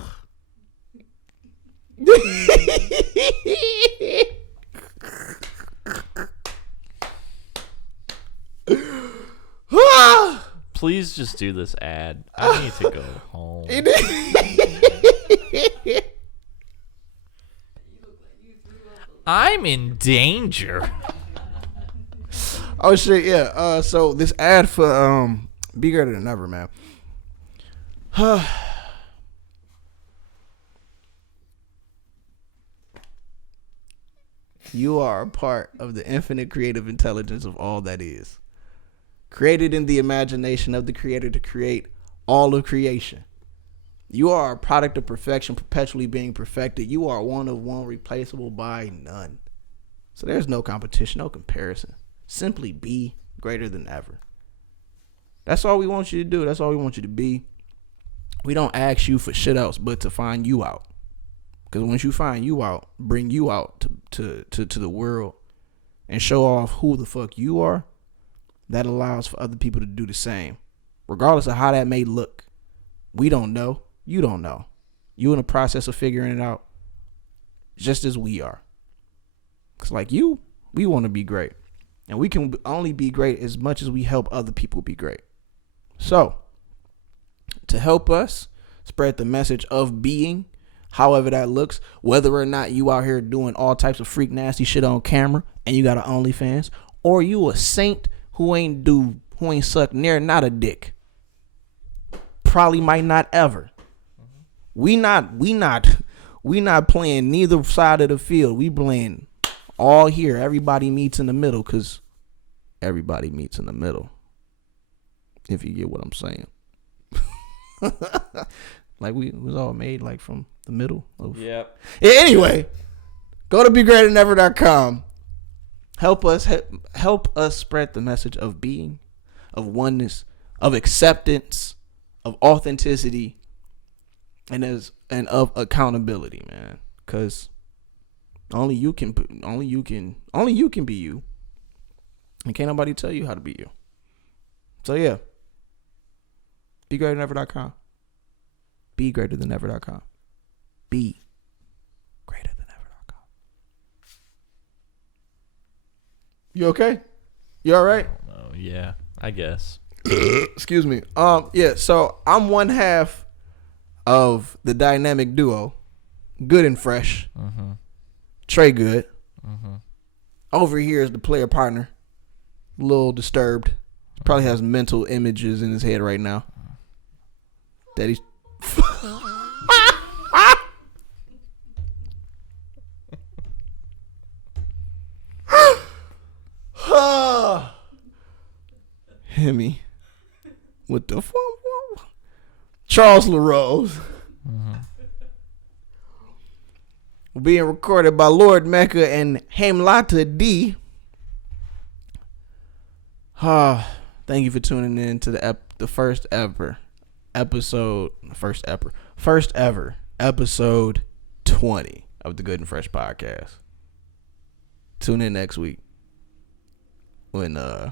Please just do this ad. I need to go home. I'm in danger. Oh shit, yeah. So this ad for Be Greater Than Ever, man. You are a part of the infinite creative intelligence of all that is. Created in the imagination of the creator to create all of creation. You are a product of perfection, perpetually being perfected. You are one of one, replaceable by none. So there's no competition, no comparison. Simply be greater than ever. That's all we want you to do. That's all we want you to be. We don't ask you for shit else but to find you out. Because once you find you out, bring you out to the world and show off who the fuck you are, that allows for other people to do the same. Regardless of how that may look. We don't know. You don't know. You in the process of figuring it out just as we are. Because like you, we want to be great. And we can only be great as much as we help other people be great. So, to help us spread the message of being, however that looks, whether or not you out here doing all types of freak nasty shit on camera and you got an OnlyFans, or you a saint who ain't sucked near not a dick. Probably might not ever. We not playing neither side of the field. We playing all here. Everybody meets in the middle, because everybody meets in the middle. If you get what I'm saying. Like we was all made like from the middle of. Yep. Yeah, anyway, go to begreaterthanever.com. Help us spread the message of being, of oneness, of acceptance, of authenticity, and of accountability, man. Cause only you can be you, and can't nobody tell you how to be you. So yeah, begreaterthanever.com. begreaterthanever.com. begreaterthanever.com. You okay? You all right? Oh yeah, I guess. Excuse me. Yeah. So I'm one half of the dynamic duo, Good and Fresh. Mm-hmm. Trey Good. Mm-hmm. Over here is the player partner, a little disturbed. Probably has mental images in his head right now. That he's. Hemi. What the fuck? Charles LaRose. Being recorded by Lord Mecca and Hamlata D. Thank you for tuning in to the first ever episode 20 of the Good and Fresh podcast. Tune in next week when I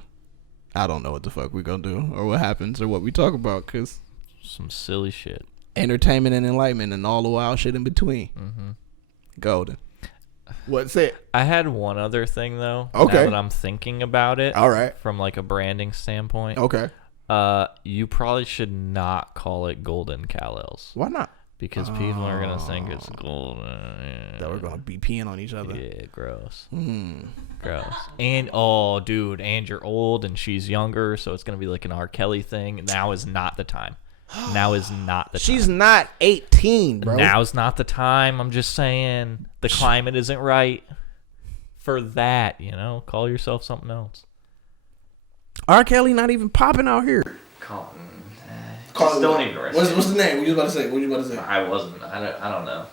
don't know what the fuck we gonna do or what happens or what we talk about, cause some silly shit, entertainment and enlightenment and all the wild shit in between. Mm-hmm. Golden. What's it? I had one other thing though. Okay. Now that I'm thinking about it. All right. From like a branding standpoint. Okay. You probably should not call it Golden Kal-Els. Why not? Because people are gonna think it's golden. That we're gonna be peeing on each other. Yeah, gross. Gross. And oh, dude, and you're old and she's younger, so it's gonna be like an R. Kelly thing. Now is not the time. Now is not the time. She's not 18, bro. Now's not the time. I'm just saying the climate isn't right for that. You know, call yourself something else. R. Kelly not even popping out here. Just don't even risk it. What's the name? What you about to say? I wasn't. I don't know.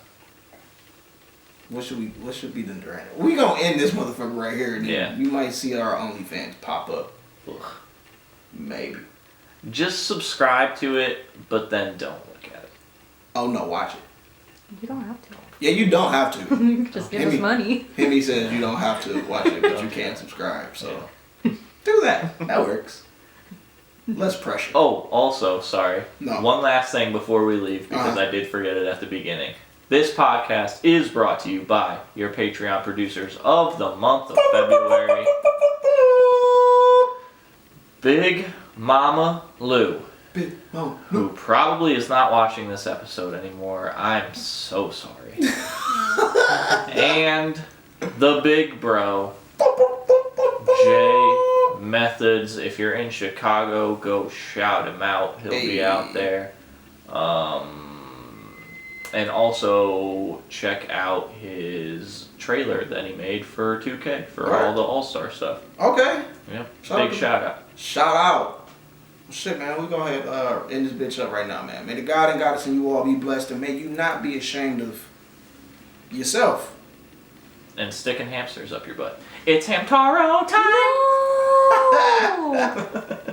What should be the brand? We gonna end this motherfucker right here. And yeah. You might see our OnlyFans pop up. Ugh. Maybe. Just subscribe to it, but then don't look at it. Oh no, watch it. You don't have to. Yeah, you don't have to. Just give us money. Hemi says you don't have to watch it, but you can subscribe. So do that. That works. Less pressure. Oh, also, sorry. No. One last thing before we leave, because I did forget it at the beginning. This podcast is brought to you by your Patreon producers of the month of February. Big Mama Lou. Big Mama Lou. Who probably is not watching this episode anymore. I'm so sorry. And the big bro, Jay Methods. If you're in Chicago, go shout him out. He'll be out there. And also check out his trailer that he made for 2K for all the All-Star stuff. Okay. Yep. Shout Shout out. Shit, man, we go ahead end this bitch up right now, man. May the God and Goddess and you all be blessed, and may you not be ashamed of yourself. And sticking hamsters up your butt. It's Hamtaro time! No!